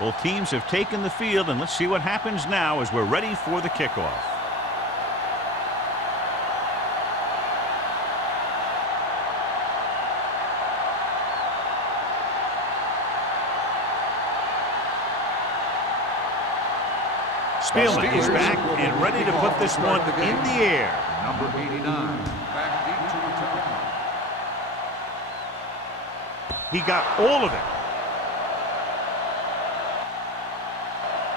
Both teams have taken the field, and let's see what happens now as we're ready for the kickoff. Spielman is back and ready to put this one in the air. Number 89, back deep to return. He got all of it.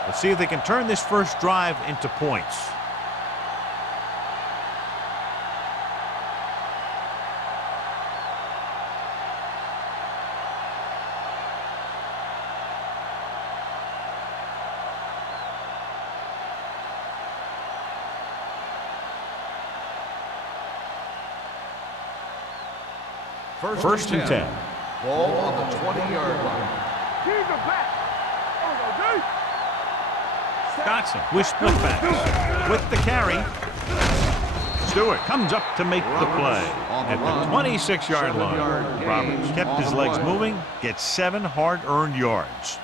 Let's see if they can turn this first drive into points. First and 10. Ball on the 20-yard line. Dotson with split backs. With the carry. Stewart comes up to make the play at the 26-yard line. Roberts kept his legs moving, gets 7 hard-earned yards.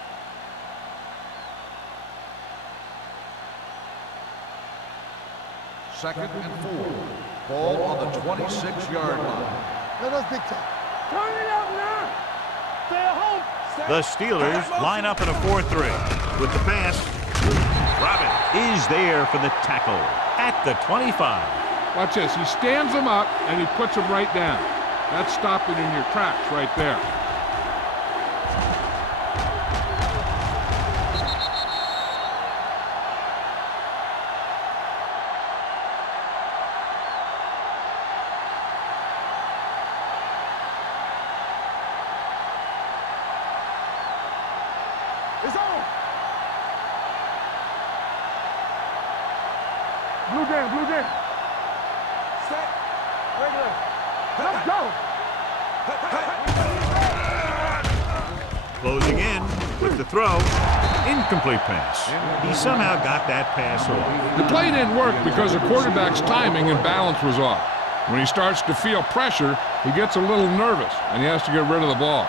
Second and 4. Ball on the 26-yard line. Turn it up now. Stay at home. The Steelers line up in a 4-3. With the pass, Robin is there for the tackle at the 25. Watch this. He stands him up, and he puts him right down. That's stopping in your tracks right there. It's on. Blue down. Set. Regular. Let's go. Closing in with the throw. Incomplete pass. He somehow got that pass off. The play didn't work because the quarterback's timing and balance was off. When he starts to feel pressure, he gets a little nervous, and he has to get rid of the ball.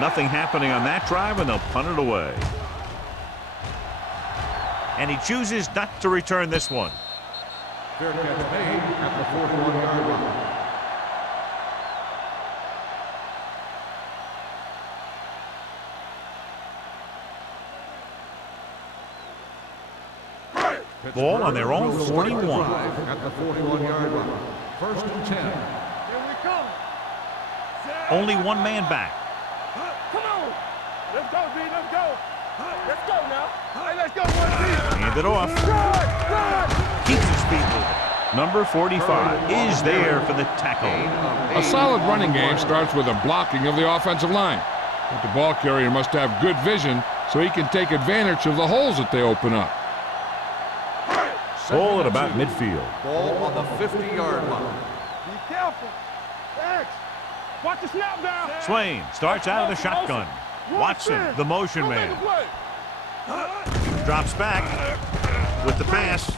Nothing happening on that drive, and they'll punt it away. And he chooses not to return this one. Fair catch made at the 41-yard line. Ball on their own 41. At the 41-yard line. First and 10. Here we come. Only one man back. Come on. Let's go, D. Let's go. Let's go now. Hey, let's go, one team. Hand it off. Run. Keeps his speed moving. Number 45 is there for the tackle. A solid running game starts with a blocking of the offensive line. But the ball carrier must have good vision so he can take advantage of the holes that they open up. Ball at about midfield. Ball on the 50-yard line. Be careful. X. Watch the snap down. Swain starts out of the shotgun. Watson, the motion man. Drops back with the pass,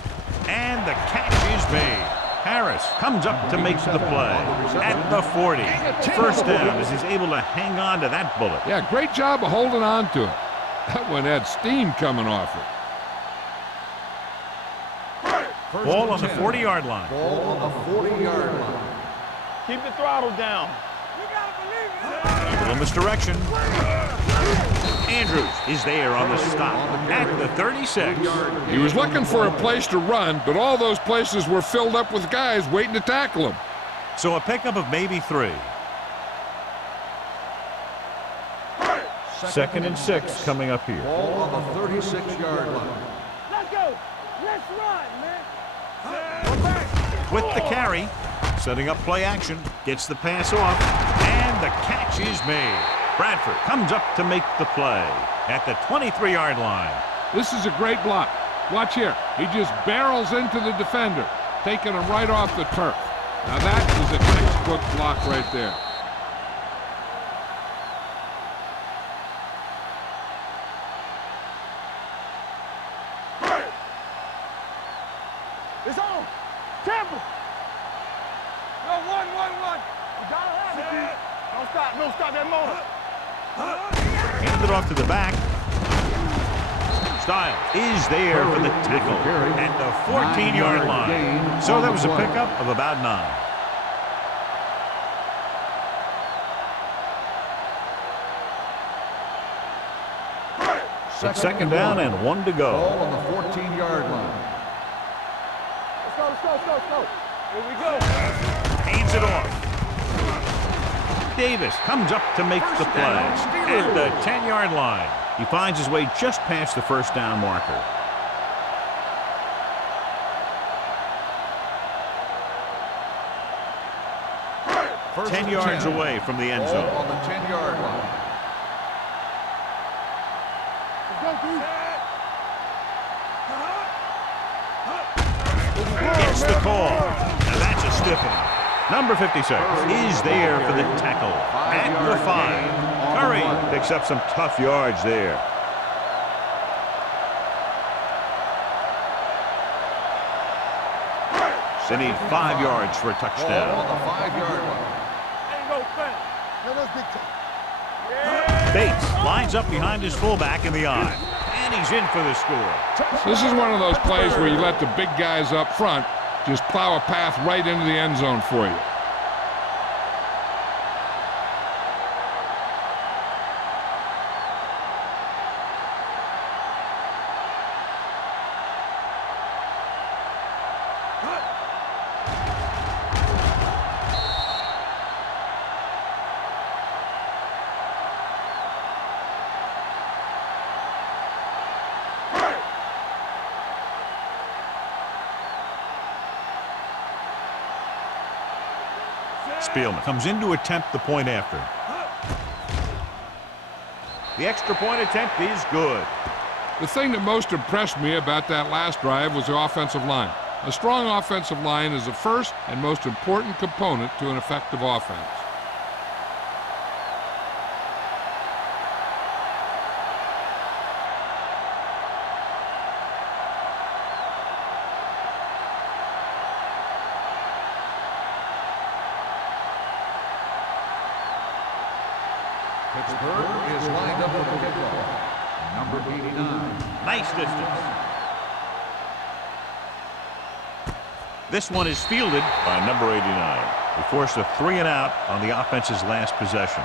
and the catch is made. Harris comes up to make the play at the 40. First down as he's able to hang on to that bullet. Yeah, great job of holding on to it. That one had steam coming off it. Ball on the 40-yard line. Ball on the 40-yard line. Keep the throttle down. You gotta believe it. Little misdirection. Andrews is there on the stop at the 36. He was looking for a place to run, but all those places were filled up with guys waiting to tackle him. So a pickup of maybe 3. Second and 6 coming up here. Ball on the 36-yard line. Let's go. Let's run, man. With the carry, setting up play action, gets the pass off, and the catch is made. Bradford comes up to make the play at the 23-yard line. This is a great block. Watch here. He just barrels into the defender, taking him right off the turf. Now that is a textbook block right there. It's on. Tampa. stop that motor. Hand it off to the back. Stiles is there for the tackle at the 14-yard line. So that was a pickup of about 9. It's second down and 1 to go. Ball on the 14-yard line. Let's go. Here we go. Hands it off. Davis comes up to make the play at the 10-yard line. He finds his way just past the first down marker. First 10 yards away from the end zone. Ball on the 10-yard line. Gets the call. Now that's a stiff one. Number 56 is there for the tackle at the 5. Curry picks up some tough yards there. They need 5 yards for a Ball touchdown. on the 5-yard line. Ain't no thing. Bates lines up behind his fullback in the eye. And he's in for the score. This is one of those plays where you let the big guys up front just plow a path right into the end zone for you. Spielman comes in to attempt the point after. The extra point attempt is good. The thing that most impressed me about that last drive was the offensive line. A strong offensive line is the first and most important component to an effective offense. Pittsburgh is lined up for the kickoff. Number 89. Nice distance. This one is fielded by number 89. They forced a 3-and-out on the offense's last possession.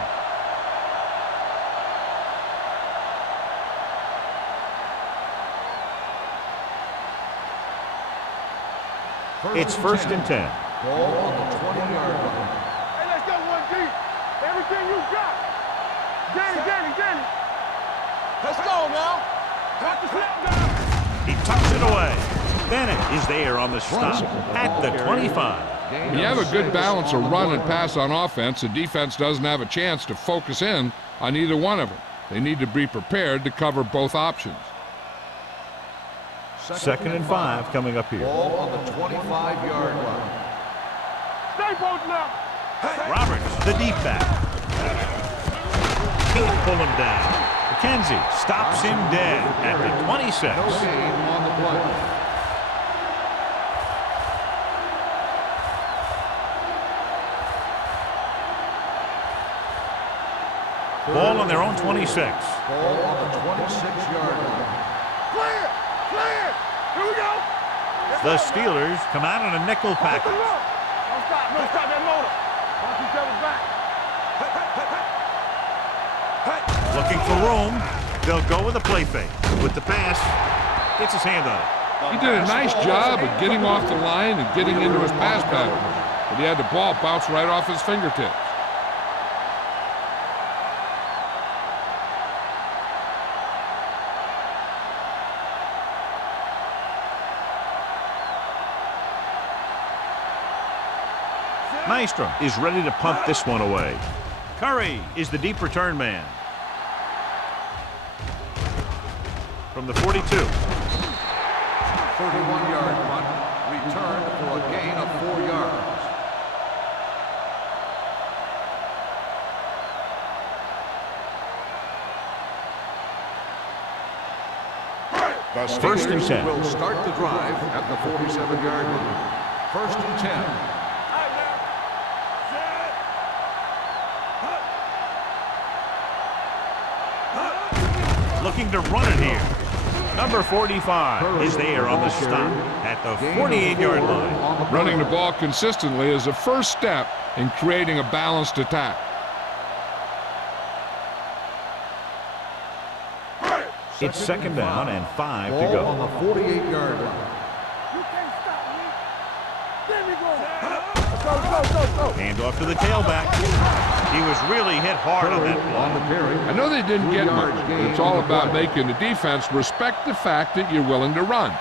It's first and 10. Ball on the 20-yard line. Hey, let's go 1 deep. Everything you got. Get it. Let's go now. Got the snap down. He tucks it away. Bennett is there on the stop at the 25. When you have a good balance of run and pass on offense, the defense doesn't have a chance to focus in on either one of them. They need to be prepared to cover both options. Second and 5 coming up here. Ball on the 25-yard line. Stay posted now. Roberts, the deep back. Can't pull him down. McKenzie stops him dead at the 26. No gain on the play. Ball on their own 26. Ball on the 26-yard line. Clear. Here we go. The Steelers come out on a nickel Don't package. stop that motor. Watch each other's back. Looking for room. They'll go with a play fake. With the pass, gets his hand on it. He did a nice job of getting off the line and getting into his pass pattern, but he had the ball bounce right off his fingertips. Nystrom is ready to punt this one away. Curry is the deep return man. From the 42. 31-yard punt. Returned for a gain of 4 yards. The First and Steelers 10. will start the drive at the 47-yard line. First and 10. looking to run it here. Number 45 is there on the stop at the 48-yard line. Running the ball consistently is the first step in creating a balanced attack. It's second down and 5 to Ball go. on the 48-yard line. You can't stop me. There we go. Go. Hand off to the tailback. He was really hit hard on that On the play. carry. I know they didn't get much, but it's all about making the defense respect the fact that you're willing to run.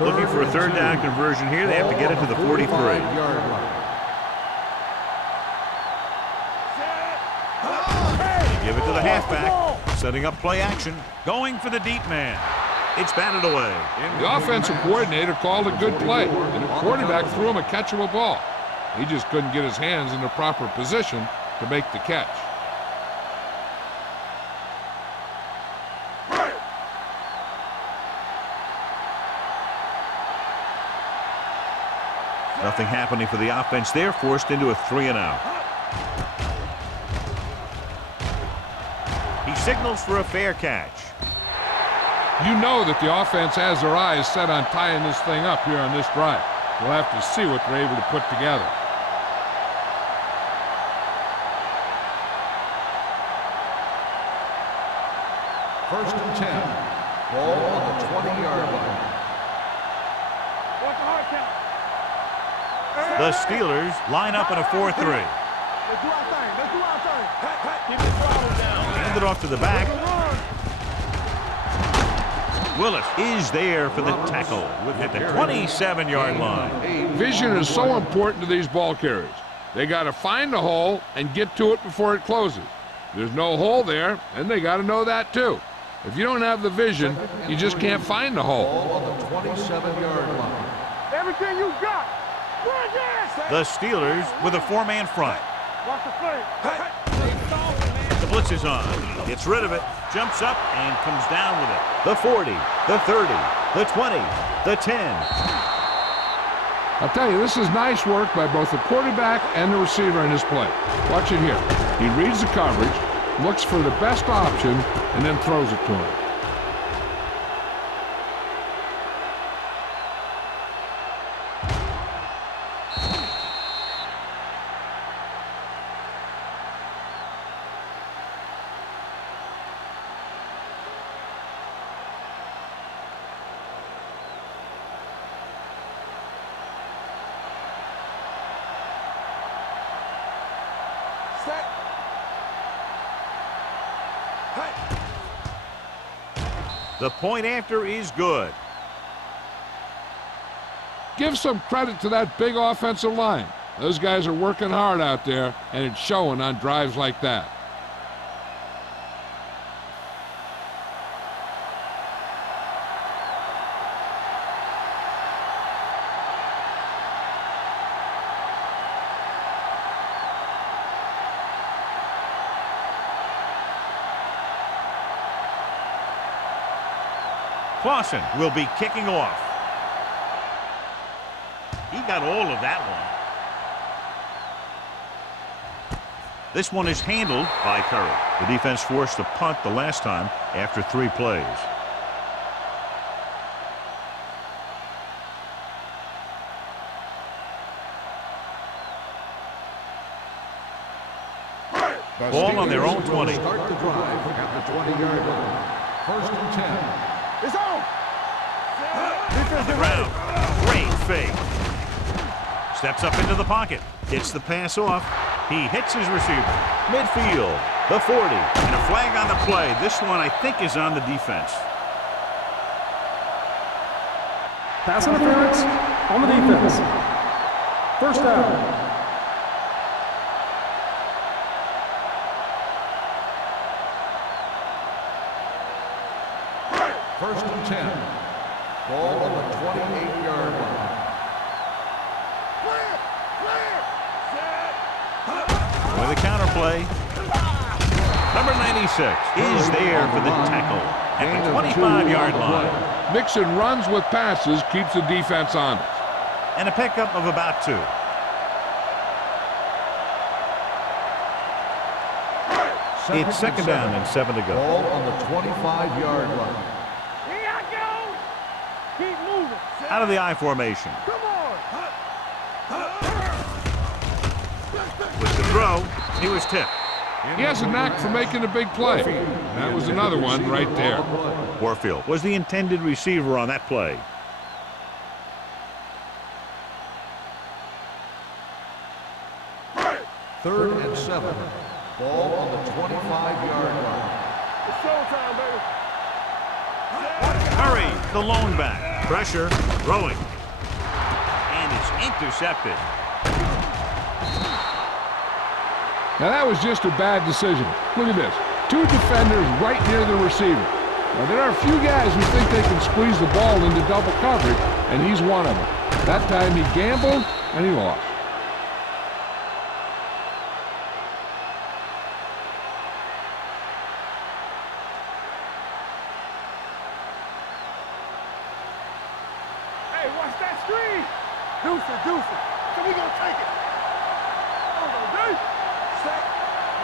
Looking for a third down conversion here. They have to get it to the 43. 45-yard line. Give it to the halfback. Setting up play action. Going for the deep man. It's batted away. The offensive coordinator called a good play, and the quarterback threw him a catchable ball. He just couldn't get his hands in the proper position to make the catch. Nothing happening for the offense there. Forced into a 3-and-out. He signals for a fair catch. You know that the offense has their eyes set on tying this thing up here on this drive. We'll have to see what they're able to put together. First and 10. Ball on the 20-yard line. What's the hard count? The Steelers line up in a 4-3. Let's do our thing. Let's do our thing. Keep the throttle down. Hand it off to the back. Willis is there for the tackle at the 27-yard line. Vision is so important to these ball carriers. They got to find the hole and get to it before it closes. There's no hole there, and they got to know that too. If you don't have the vision, you just can't find the hole. Ball on the 27-yard line. Everything you got. Run this. The Steelers with a 4-man front. Watch the play. The blitz is on. Gets rid of it. Jumps up and comes down with it. The 40, the 30, the 20, the 10. I'll tell you, this is nice work by both the quarterback and the receiver in this play. Watch it here. He reads the coverage, looks for the best option, and then throws it to him. The point after is good. Give some credit to that big offensive line. Those guys are working hard out there, and it's showing on drives like that. Clausen will be kicking off. He got all of that one. This one is handled by Curry. The defense forced a punt the last time after 3 plays. Ball on their own 20. Start the drive at the 20-yard line. First and 10. It's on. On the ground. Great fake. Steps up into the pocket. Gets the pass off. He hits his receiver. Midfield. The 40. And a flag on the play. This one, I think, is on the defense. Pass interference on the defense. First down. First and 10. Ball on the 28-yard line. With a counter play. Number 96 is there for the tackle at the 25-yard line. Mixing runs with passes keeps the defense honest. And a pickup of about 2. It's second down and 7 to go. Ball on the 25-yard line. Here I go. Keep moving. Out of the I formation. Come on. With the throw, he was tipped. He has a knack for making a big play. That was another one right there. Warfield was the intended receiver on that play. Third and 7. Ball on the 25-yard line. It's showtime, baby. Hurry, the lone back. Pressure, throwing. And it's intercepted. Now that was just a bad decision. Look at this. 2 defenders right near the receiver. Now there are a few guys who think they can squeeze the ball into double coverage, and he's one of them. That time he gambled, and he lost. Hey, watch that screen. Deuce it. So we gonna take it. Come on, Deuce. Set.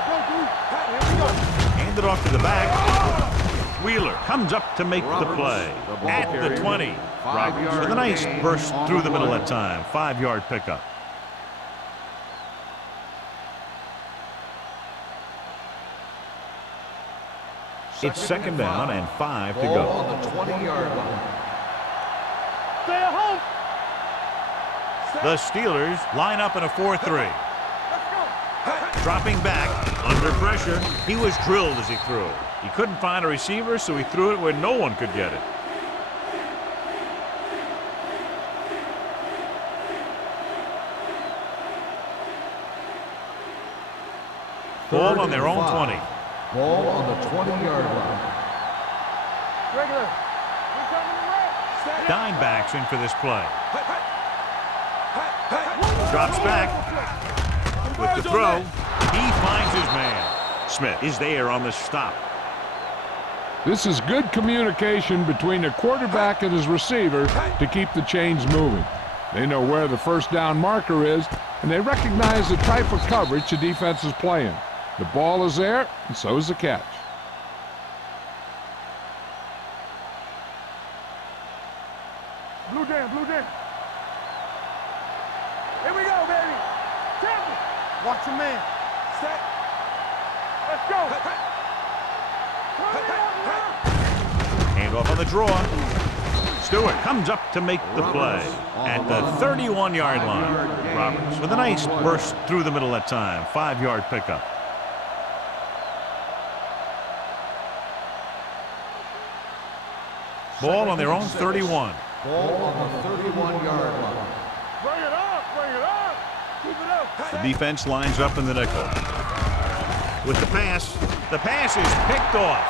Go, Deuce. Hey, here we go. Hand it off to the back. Wheeler comes up to make the play. At the 20. Roberts with a nice burst through the middle that time. 5-yard pickup. It's second down and 5 to Ball go. on the 20-yard line. Stay at home. The Steelers line up in a 4-3. Let's go. Dropping back, under pressure, he was drilled as he threw. He couldn't find a receiver, so he threw it where no one could get it. Ball on their own 20. Ball on the 20-yard line. Regular. We coming to red. Set. Dime backs in for this play. Drops back. With the throw, he finds his man. Smith is there on the stop. This is good communication between the quarterback and his receiver to keep the chains moving. They know where the first down marker is, and they recognize the type of coverage the defense is playing. The ball is there, and so is the catch. Blue jam. Here we go, baby. Tap it. Watch your man. Set. Let's go. Hand off on the draw. Stewart comes up to make the play at the 31-yard line. Roberts with a nice burst through the middle that time. 5-yard pickup. Ball on their own 31. Ball on the 31-yard line. Bring it up. Keep it up. The defense lines up in the nickel. With the pass is picked off.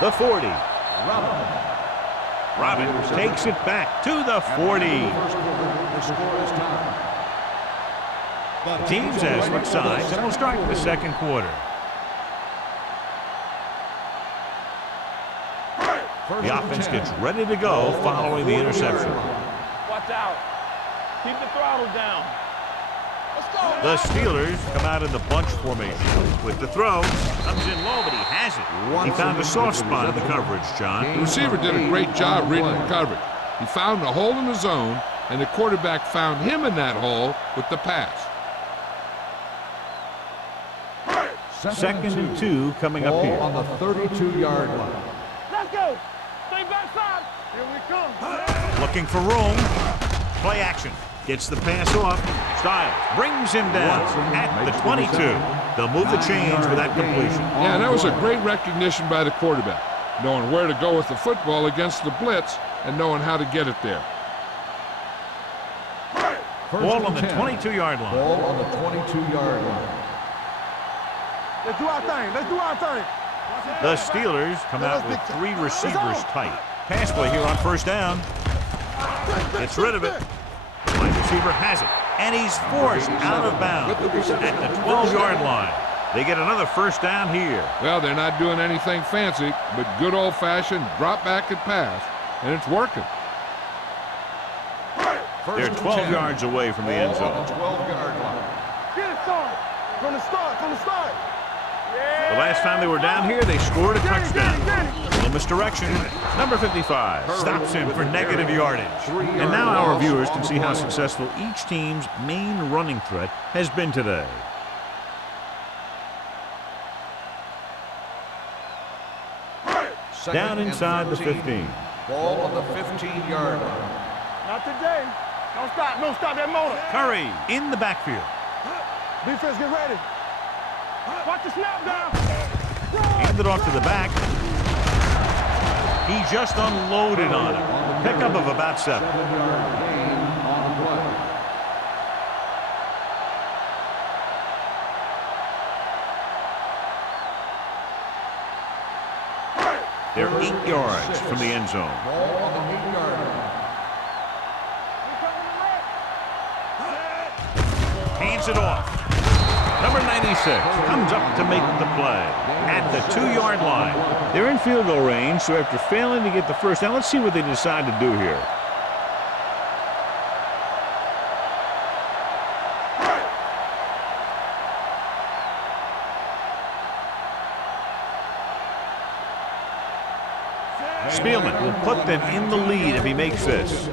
The 40. Robbins takes it back to the 40. The score is tied. The teams have switched sides, and we'll start the second quarter. The offense gets ready to go following the interception. Watch out. Keep the throttle down. Let's go. The Steelers come out in the bunch formation. With the throw, comes in low, but he has it. He found a soft spot in the coverage, John. The receiver did a great job reading the coverage. He found a hole in the zone, and the quarterback found him in that hole with the pass. Second and 2 coming up here. Ball on the 32-yard line. Let's go. Stay backside. Here we come. Looking for room. Play action. Gets the pass off. Styles brings him down at the 22. They'll move the chains with that completion. Yeah, that was a great recognition by the quarterback, knowing where to go with the football against the blitz and knowing how to get it there. Ball on the 22-yard line. Ball on the 22-yard line. Let's do our thing. The Steelers come out with 3 receivers tight. Pass play here on first down. Gets rid of it. The wide receiver has it. And he's forced out of bounds at the 12-yard line. They get another first down here. Well, they're not doing anything fancy, but good old-fashioned drop back and pass, and it's working. They're 12 yards away from the end zone. 12-yard line. Get it started. From the start. The last time they were down here, they scored a touchdown. A little misdirection. Number 55 stops him for negative yardage. And now our viewers can see how successful each team's main running threat has been today. Down inside the 15. Ball on the 15-yard line. Not today. Don't stop. Don't stop that motor. Curry in the backfield. Defense, get ready. Watch the snap down. Handed off to the back. He just unloaded on him. Pickup of about 7. 7-yard gain on the play. They're 8 yards from the end zone. Ball on the 8-yard line. Hands it off. Number 96 comes up to make the play at the 2-yard line. They're in field goal range, so after failing to get the first down, let's see what they decide to do here. Spielman will put them in the lead if he makes this.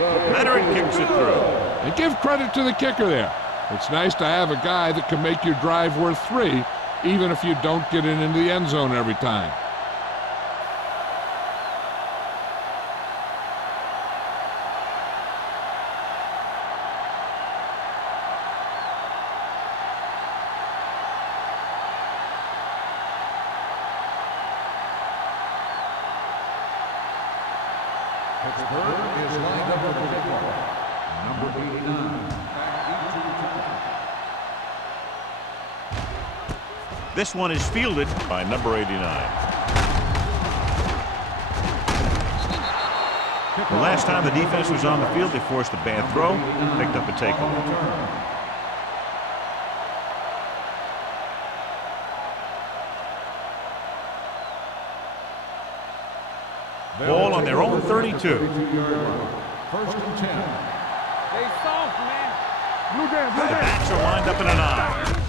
Leonard kicks it through. And give credit to the kicker there. It's nice to have a guy that can make your drive worth 3, even if you don't get it into the end zone every time. Pittsburgh is lined up with the football. Number 89. This one is fielded by number 89. The last time the defense was on the field, they forced a bad throw, picked up a takeaway. Ball on their own 32. 1st and 10. They soft, man. Blue dance, blue The dance. backs are lined up in an I.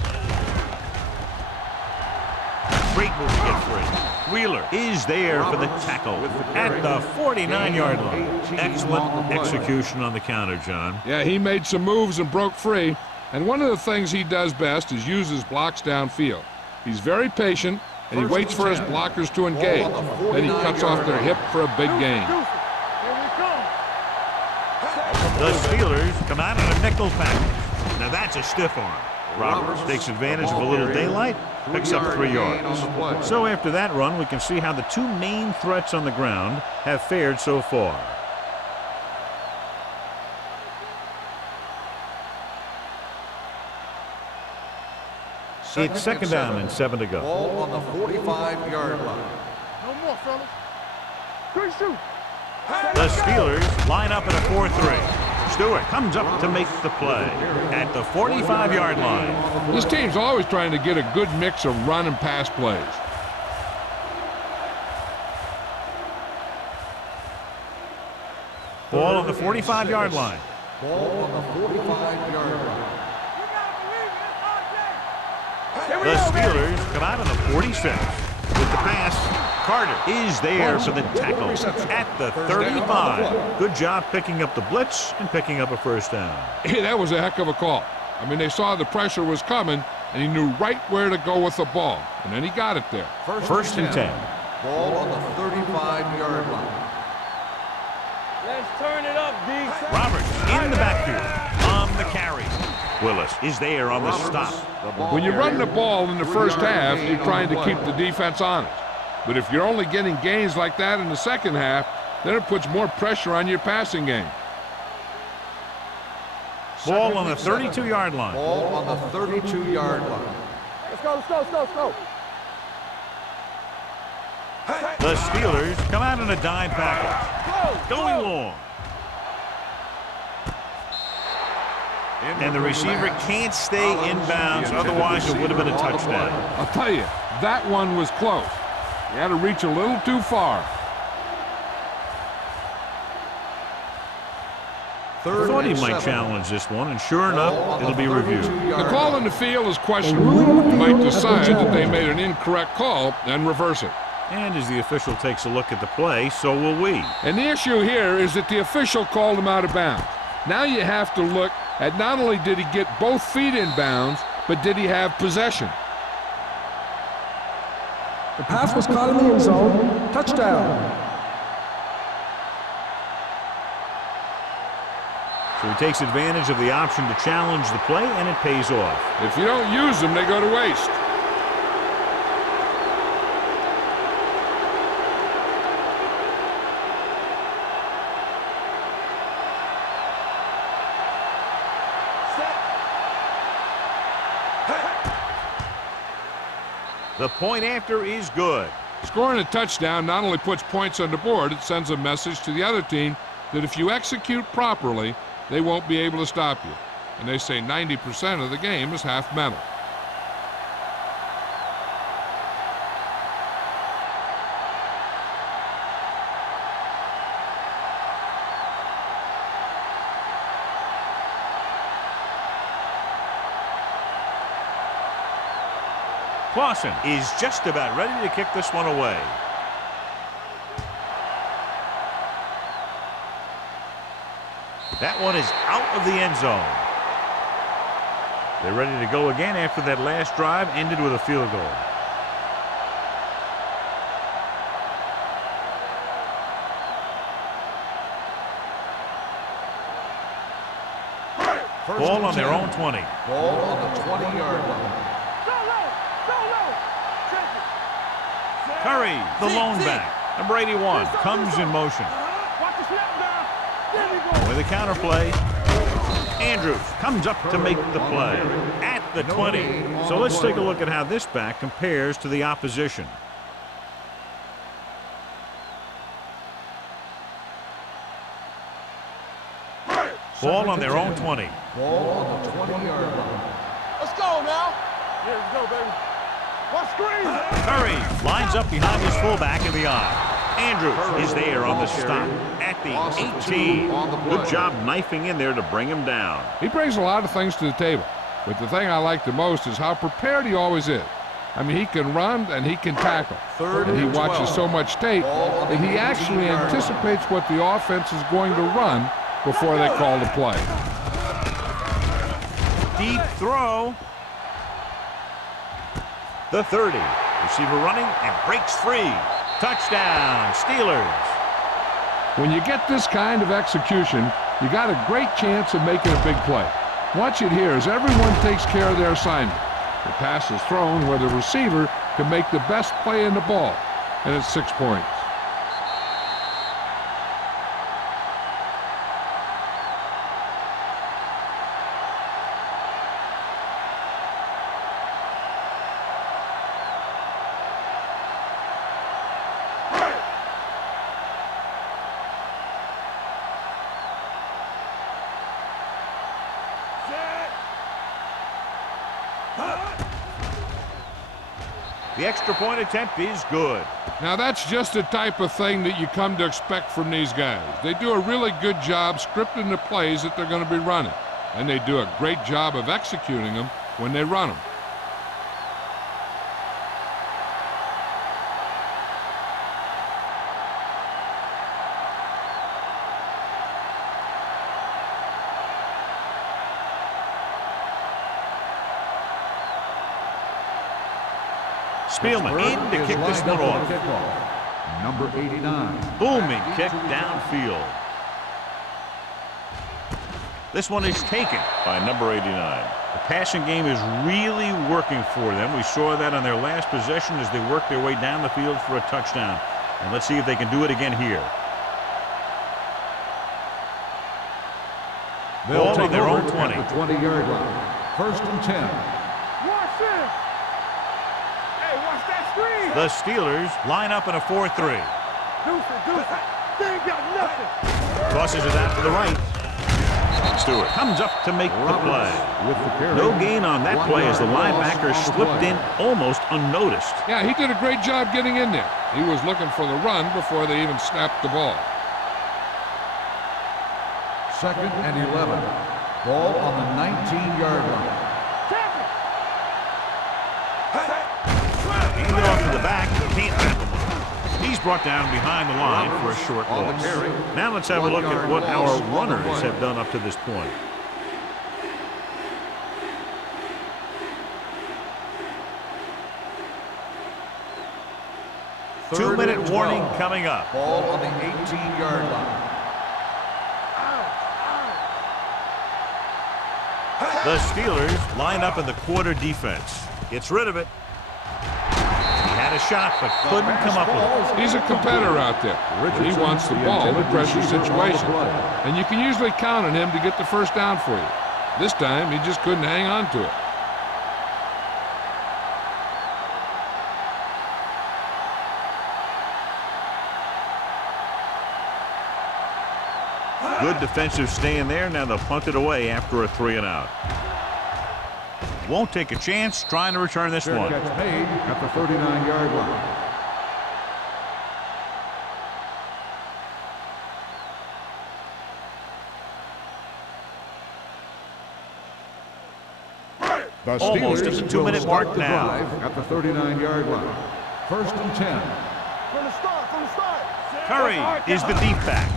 Great move to get free. Wheeler is there for the tackle at the 49-yard line. Excellent execution on the counter, John. Yeah, he made some moves and broke free. And one of the things he does best is use his blocks downfield. He's very patient, and he waits for his blockers to engage. Then he cuts off their hip for a big gain. Here we come. The Steelers come out in a nickel package. Now that's a stiff arm. Roberts takes advantage of a little daylight, picks up 3 yards. So after that run, we can see how the two main threats on the ground have fared so far. It's 2nd down and 7 to go. Ball on the 45-yard line. No more, fellas. Good shoot. The Steelers line up in a 4-3. Stewart comes up to make the play at the 45-yard line. This team's always trying to get a good mix of run and pass plays. Ball on the 45-yard line. Ball on the 45-yard line. The Steelers come out on the 46. With the pass, Carter is there for the tackle at the 35. Good job picking up the blitz and picking up a first down. Hey, that was a heck of a call. I mean, they saw the pressure was coming, and he knew right where to go with the ball. And then he got it there. First and 10. Ball on the 35-yard line. Let's turn it up, D. Roberts in the backfield on the carry. Willis is there on the stop. When you run the ball in the first half, you're trying to keep the defense honest. But if you're only getting gains like that in the second half, then it puts more pressure on your passing game. Ball on the 32-yard line. Ball on the 32-yard line. Let's go, let's go, let's go, let's go. The Steelers come out in a dime package. Going long. And the receiver can't stay inbounds, otherwise it would have been a touchdown. I'll tell you, that one was close. You had to reach a little too far. Thought he might challenge this one, and sure enough, it'll be reviewed. The call in the field is questionable. You might decide that they made an incorrect call and reverse it. And as the official takes a look at the play, so will we. And the issue here is that the official called him out of bounds. Now you have to look at not only did he get both feet in bounds, but did he have possession? The pass was caught in the end zone. Touchdown. So he takes advantage of the option to challenge the play, and it pays off. If you don't use them, they go to waste. The point after is good. Scoring a touchdown not only puts points on the board, it sends a message to the other team that if you execute properly, they won't be able to stop you. And they say 90% of the game is half mental. Clausen is just about ready to kick this one away. That one is out of the end zone. They're ready to go again after that last drive ended with a field goal. Ball on their own 20. Ball on the 20-yard line. Curry, the lone back. Number 81 comes in motion. With a counter play. Andrews comes up to make the play at the 20. So let's take a look at how this back compares to the opposition. Ball on their own 20. Ball on the 20-yard line. Let's go now. Yeah, let's go, baby. What screen? Curry lines up behind his fullback in the eye. Andrews is there on the stop at the 18. Good job knifing in there to bring him down. He brings a lot of things to the table, but the thing I like the most is how prepared he always is. I mean, he can run and he can tackle. And he watches so much tape that he actually anticipates what the offense is going to run before they call the play. Deep throw. The 30. Receiver running and breaks free. Touchdown, Steelers. When you get this kind of execution, you got a great chance of making a big play. Watch it here as everyone takes care of their assignment. The pass is thrown where the receiver can make the best play in the ball, and it's 6 points. The extra point attempt is good. Now that's just the type of thing that you come to expect from these guys. They do a really good job scripting the plays that they're going to be running. And they do a great job of executing them when they run them. Spielman in to kick this one off. Number 89. Booming kick downfield. This one is taken by number 89. The passing game is really working for them. We saw that on their last possession as they worked their way down the field for a touchdown. And let's see if they can do it again here. They'll take their own 20. At the 20-yard line. 1st and 10. Watch this. Hey, watch that screen. The Steelers line up in a 4-3. Deuce it. They ain't got nothing. Tosses it out to the right. Stewart comes up to make the play. With the carry. No gain on that play as the linebacker slipped in almost unnoticed. Yeah, he did a great job getting in there. He was looking for the run before they even snapped the ball. Second and 11. Ball on the 19-yard line. Handed off to the back. Can't tackle him. He's brought down behind the line for a short loss. Now let's have a look at what our runners have done up to this point. Two-minute warning coming up. Ball on the 18-yard line. The Steelers line up in the quarter defense. Gets rid of it. He had a shot, but couldn't come up with it. He's a competitor out there. He wants the ball in pressure situations, and you can usually count on him to get the first down for you. This time, he just couldn't hang on to it. Good defensive stand there. Now they'll punt it away after a 3-and-out. Won't take a chance trying to return this one. Catch made at the 39-yard line. The Almost at Steelers the will 2-minute start mark the now. drive at the 39-yard line. First and 10. From the start. Curry is the deep back.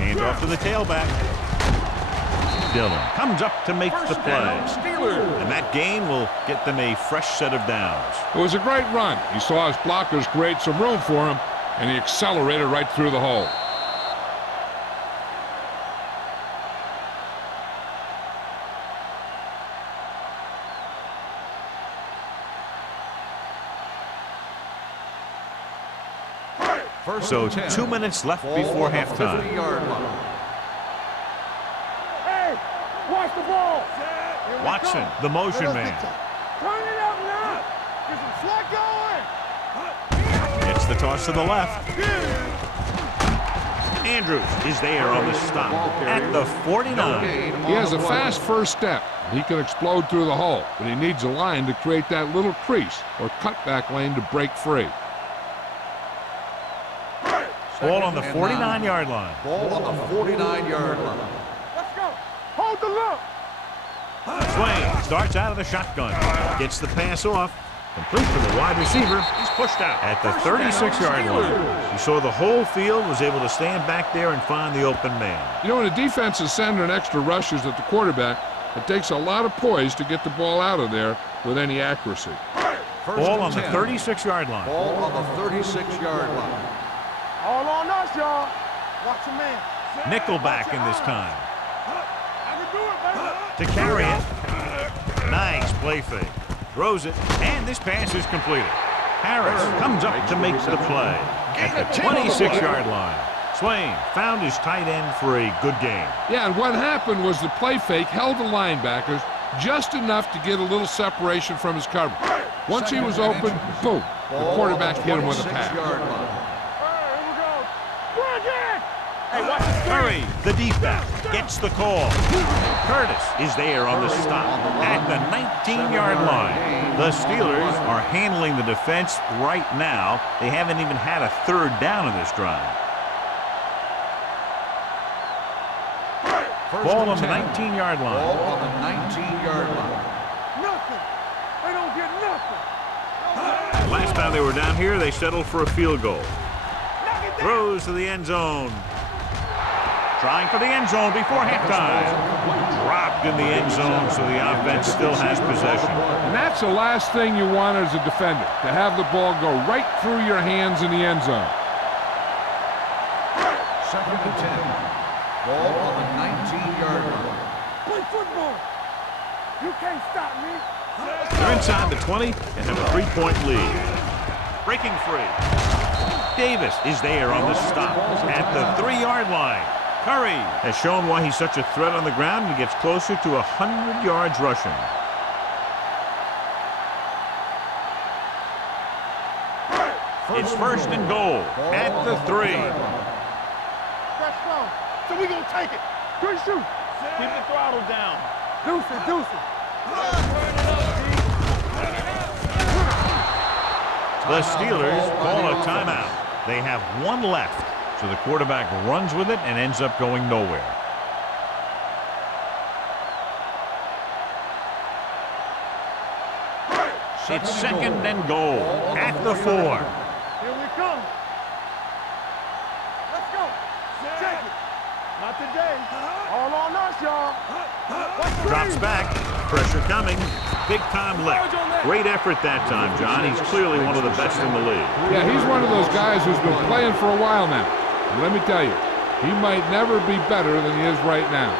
Hand off to the tailback. Dillon comes up to make the play. And that gain will get them a fresh set of downs. It was a great run. He saw his blockers create some room for him, and he accelerated right through the hole. So 2 minutes left before halftime. Hey, watch the ball. Watson, the motion man. Turn it up now. Get some slack going. It's the toss to the left. Andrews is there on the stop at the 49. He has a fast first step. He can explode through the hole, but he needs a line to create that little crease or cutback lane to break free. Ball on the 49-yard line. Ball on the 49-yard line. Let's go. Hold the look. Swain starts out of the shotgun. Gets the pass off. Complete to the wide receiver. He's pushed out at the 36-yard line. You saw the whole field, was able to stand back there and find the open man. You know, when a defense is sending extra rushers at the quarterback, it takes a lot of poise to get the ball out of there with any accuracy. Ball on the 36-yard line. Ball on the 36-yard line. All on us, y'all. Watch your man. Nickelback in this time. I can do it, baby. To carry it. Nice play fake. Throws it, and this pass is completed. Harris comes up to make the play at the 26-yard line. Swain found his tight end for a good game. Yeah, and what happened was the play fake held the linebackers just enough to get a little separation from his coverage. Once he was open, boom, the quarterback hit him with a pass. Curry, the deep back, gets the call. Curtis is there on the stop at the 19-yard line. The Steelers are handling the defense right now. They haven't even had a third down in this drive. Ball on the 19-yard line. Ball on the 19-yard line. Nothing. They don't get nothing. Last time they were down here, they settled for a field goal. Throws to the end zone. Trying for the end zone before halftime. Dropped in the end zone, so the offense still has possession. And that's the last thing you want as a defender, to have the ball go right through your hands in the end zone. Second and 10. Ball on the 19-yard line. Play football. You can't stop me. They're inside the 20 and have a 3-point lead. Breaking free. Davis is there on the stop at the 3-yard line. Curry has shown why he's such a threat on the ground and gets closer to 100 yards rushing. It's first and goal at the 3. That's strong. So we gonna take it. Good shoot. Keep the throttle down. Deuce it, deuce it. The Steelers call a timeout. They have one left, so the quarterback runs with it and ends up going nowhere. It's second and goal at the 4. Here we come. Let's go. Take it. Not today. All on us, y'all. Drops back. Pressure coming. Big time lick. Great effort that time, John. He's clearly one of the best in the league. Yeah, he's one of those guys who's been playing for a while now. And let me tell you, he might never be better than he is right now.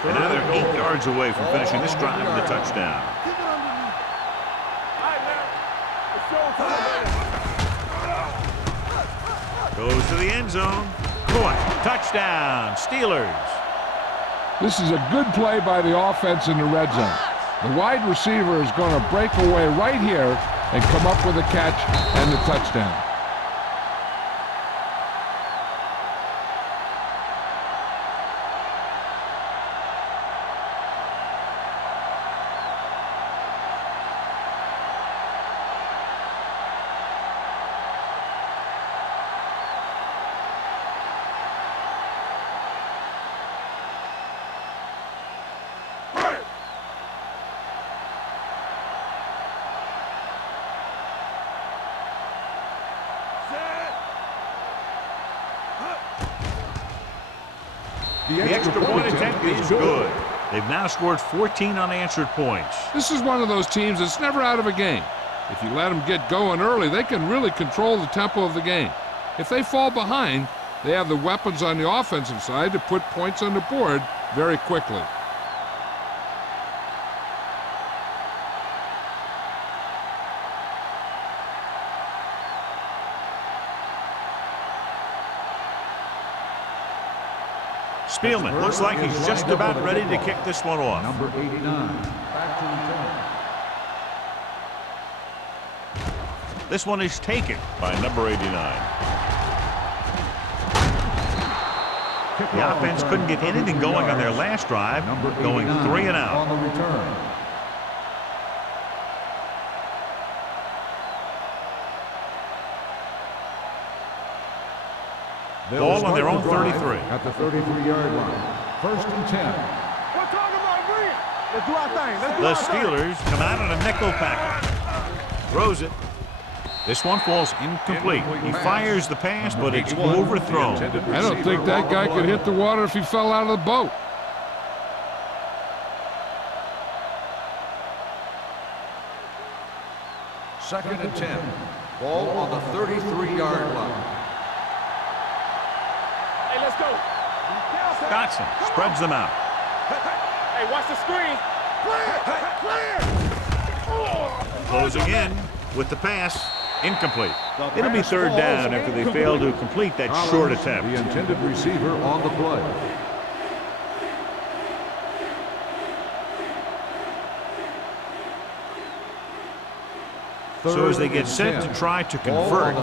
And now they're 8 yards away from finishing this drive with a touchdown. Keep it underneath. All right, man. It's showtime. Goes to the end zone. Caught. Touchdown. Steelers. This is a good play by the offense in the red zone. The wide receiver is going to break away right here and come up with a catch and the touchdown. The extra point attempt is good. They've now scored 14 unanswered points. This is one of those teams that's never out of a game. If you let them get going early, they can really control the tempo of the game. If they fall behind, they have the weapons on the offensive side to put points on the board very quickly. Spielman looks like he's just about ready to kick this one off. Number 89. Back to return. This one is taken by number 89. The offense couldn't get anything going on their last drive, going 3 and out. On the return. Ball on their own 33. At the 33-yard line. First and 10. We're talking about green. Let's do our thing. Let's do The our thing. Steelers come out on a nickel package. Throws it. This one falls incomplete. He fires the pass, but it's overthrown. I don't think that guy could hit the water if he fell out of the boat. Second and 10. Ball on the 33-yard line. Hey, let's go. Dotson spreads them out. Hey, watch the screen. Clear. Closing in with the pass. Incomplete. It'll be third down after they fail to complete that short attempt. The intended receiver on the play. So as they get set to try to convert,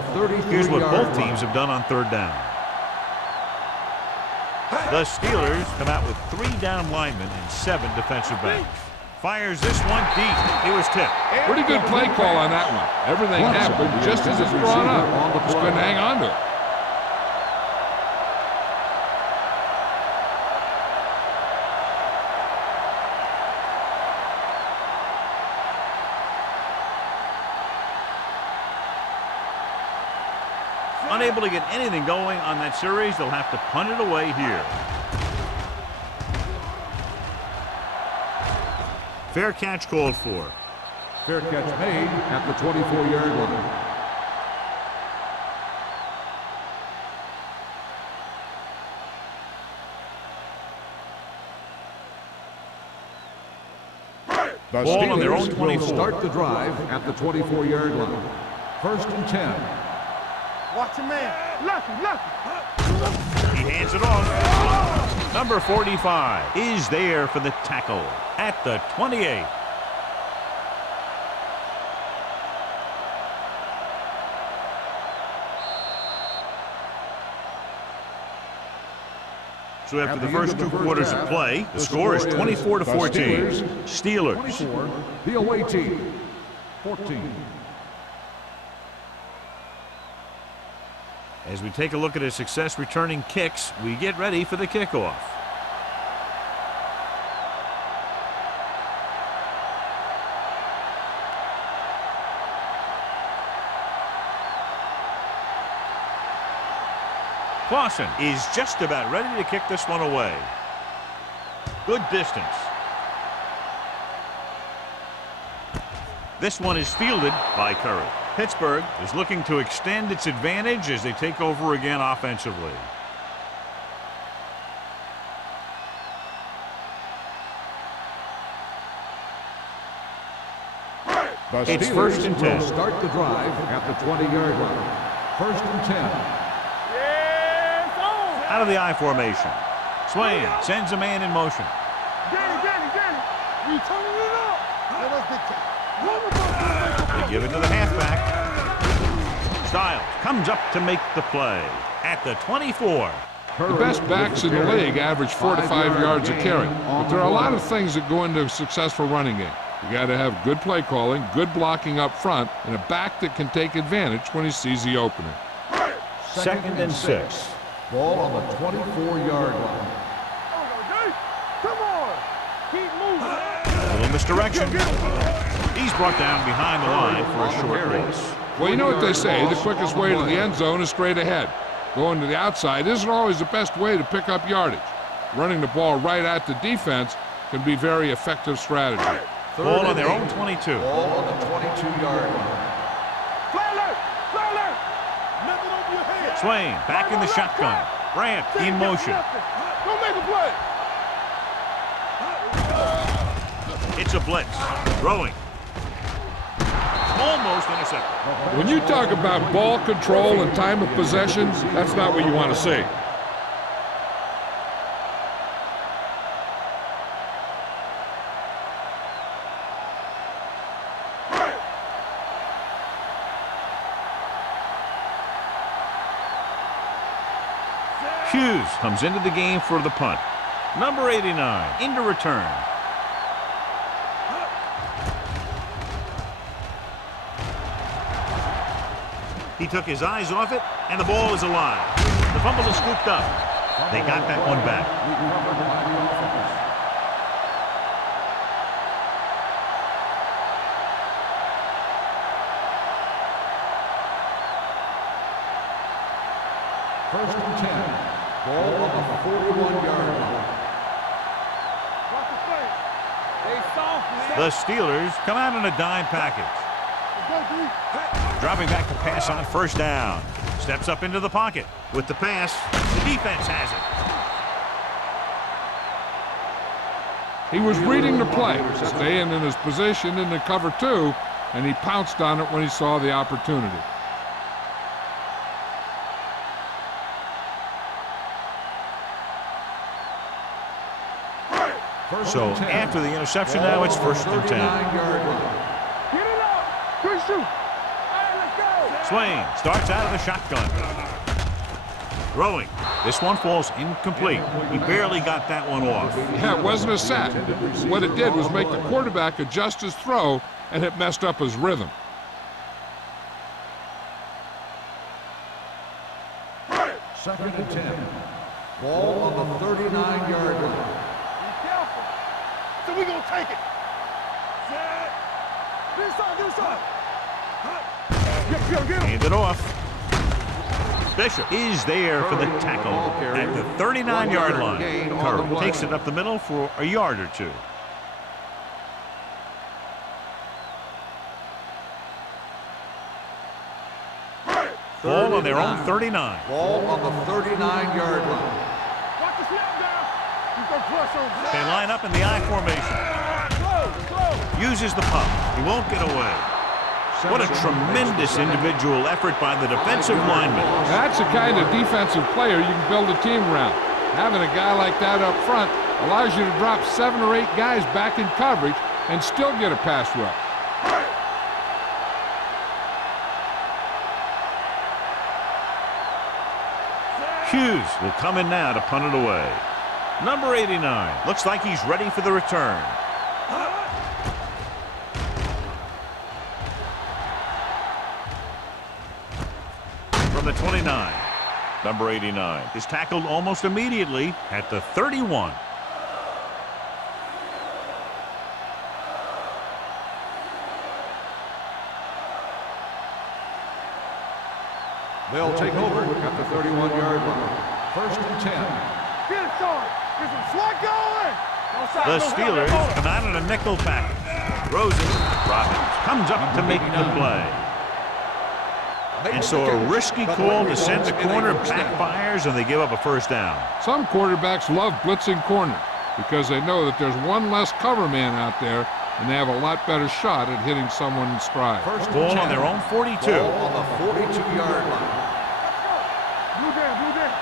here's what both teams have done on third down. The Steelers come out with 3 down linemen and 7 defensive backs. Fires this one deep. He was tipped. Pretty good play call on that one. Everything happened just as it's brought up. Just couldn't hang on to it. Unable to get anything going on that series, they'll have to punt it away here. Fair catch called for. Fair catch made at the 24-yard line. The Ball on their own Steelers 24. will start the drive at the 24-yard line. First and 10. Watch your man. Lucky. He hands it off. Number 45 is there for the tackle at the 28. So after the first 2 quarters of play, the score is 24-14. Steelers. 24, the away team, 14. As we take a look at his success returning kicks, we get ready for the kickoff. Clausen is just about ready to kick this one away. Good distance. This one is fielded by Curry. Pittsburgh is looking to extend its advantage as they take over again offensively. It's first and 10. Start the drive at the 20-yard line. First and 10. Yes, on. Out of the I formation. Swain sends a man in motion. Danny. We turning it up. Let us dictate. They give it to the halfback. Styles comes up to make the play at the 24. The best backs in the league average 4 to 5 yards a carry, but there are a lot of things that go into a successful running game. You got to have good play calling, good blocking up front, and a back that can take advantage when he sees the opening. Second and 6. Ball on the 24-yard line. Come on. Keep moving. A little misdirection. He's brought down behind the line for a short race. Well, you know what they say, the quickest way to the end zone is straight ahead. Going to the outside isn't always the best way to pick up yardage. Running the ball right at the defense can be very effective strategy. Ball on their own 22. Ball on the 22-yard line. Fly alert. Nothing over your head. Swain back in the shotgun. Grant in motion. Don't make a play. It's a blitz. Throwing. Almost intercepted. When you talk about ball control and time of possession, that's not what you want to see. Hughes comes into the game for the punt. Number 89 into return. He took his eyes off it, and the ball is alive. The fumble is scooped up. They got that one back. First and 10. Ball on the 41-yard line. Watch the play. They soft, man. The Steelers come out in a dime package. Go, D. Dropping back to pass on first down. Steps up into the pocket. With the pass, the defense has it. He was reading the play, staying in his position in the cover 2, and he pounced on it when he saw the opportunity. So after the interception, now it's first and 10. Get it up. Good shoot. All right, let's go. Swain starts out of the shotgun. Throwing. This one falls incomplete. He barely got that one off. Yeah, it wasn't a sack. What it did was make the quarterback adjust his throw, and it messed up his rhythm. Second and 10. Ball on the 39-yard line. So we gonna take it. Set. This side. Get him. Hand it off. Bishop is there for the tackle at the 39-yard line. Curry takes it up the middle for a yard or two. Ball on their own 39. Ball on the 39-yard line. Watch the snap down. He's gonna flush on. They line up in the I formation. Uses the pump. He won't get away. What a tremendous individual effort by the defensive lineman. That's the kind of defensive player you can build a team around. Having a guy like that up front allows you to drop 7 or 8 guys back in coverage and still get a pass rush. Hughes will come in now to punt it away. Number 89 looks like he's ready for the return. From the 29, number 89 is tackled almost immediately at the 31. They'll take over at the 31-yard line. First and 10. Get it started. Get some slug going. The Steelers come out in a nickel package. Rosen, Robbins comes up to make the play. And so a risky call to send the corner backfires, and they give up a first down. Some quarterbacks love blitzing corners because they know that there's one less cover man out there, and they have a lot better shot at hitting someone in stride. First Ball on their own 42. Ball on the 42-yard line. Blue down, blue down.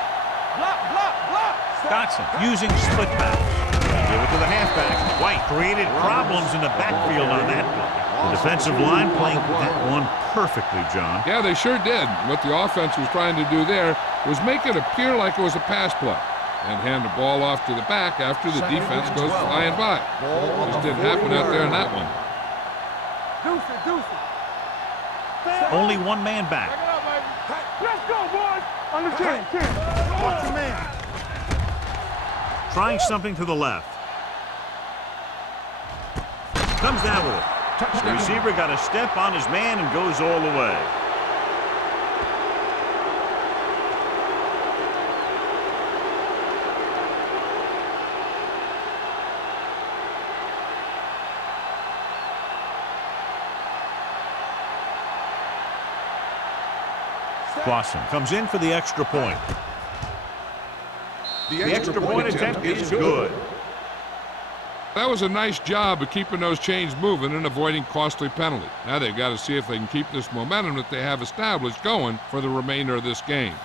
Block, block, block. Dotson using split pass. Give it to the halfback. White created problems in the backfield on that play. The defensive line playing that one perfectly, John. Yeah, they sure did. What the offense was trying to do there was make it appear like it was a pass play and hand the ball off to the back after the defense goes flying by. Just didn't happen out there in that one. Deuce it, deuce it. Only one man back. Back it up, baby. Let's go, boys. On the 10, 10. Watch your man. Trying something to the left. Comes down with it. The receiver got a step on his man and goes all the way. Clausen comes in for the extra point. The extra point attempt is good. That was a nice job of keeping those chains moving and avoiding costly penalties. Now they've got to see if they can keep this momentum that they have established going for the remainder of this game.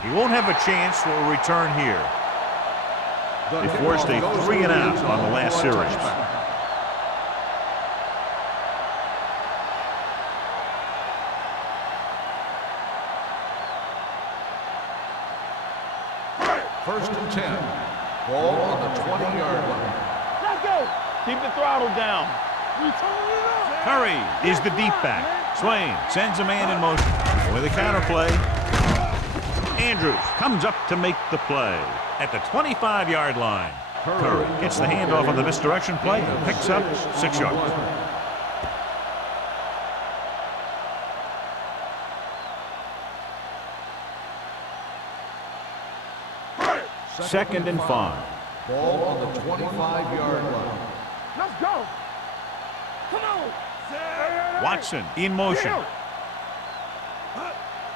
He won't have a chance for a return here. They forced a 3-and-out on the last series. First and 10. Ball on the 20-yard line. Let's go. Keep the throttle down. Curry is the deep back. Swain sends a man in motion. With a counter play. Andrews comes up to make the play at the 25-yard line. Curry gets the handoff on the misdirection play and picks up 6 yards. Second and 5. Ball on the 25-yard line. Let's go. Come on. Watson in motion.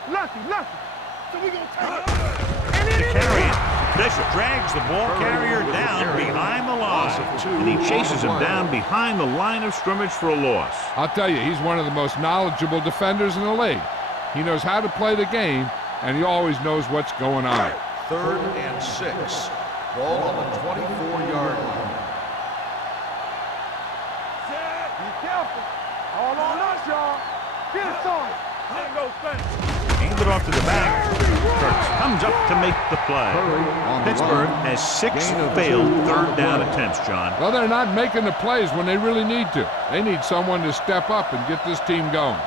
Lucky, lucky. So we gonna take it. To carry it. Bishop drags the ball carrier down behind the line, and he chases him down behind the line of scrimmage for a loss. I'll tell you, he's one of the most knowledgeable defenders in the league. He knows how to play the game, and he always knows what's going on. Third and 6. Ball on the 24-yard line. Be careful. All on us, y'all. Get it started. There goes Spence. Hand it off to the back. Kurtz comes up to make the play. Pittsburgh has 6 failed third down attempts, John. Well, they're not making the plays when they really need to. They need someone to step up and get this team going.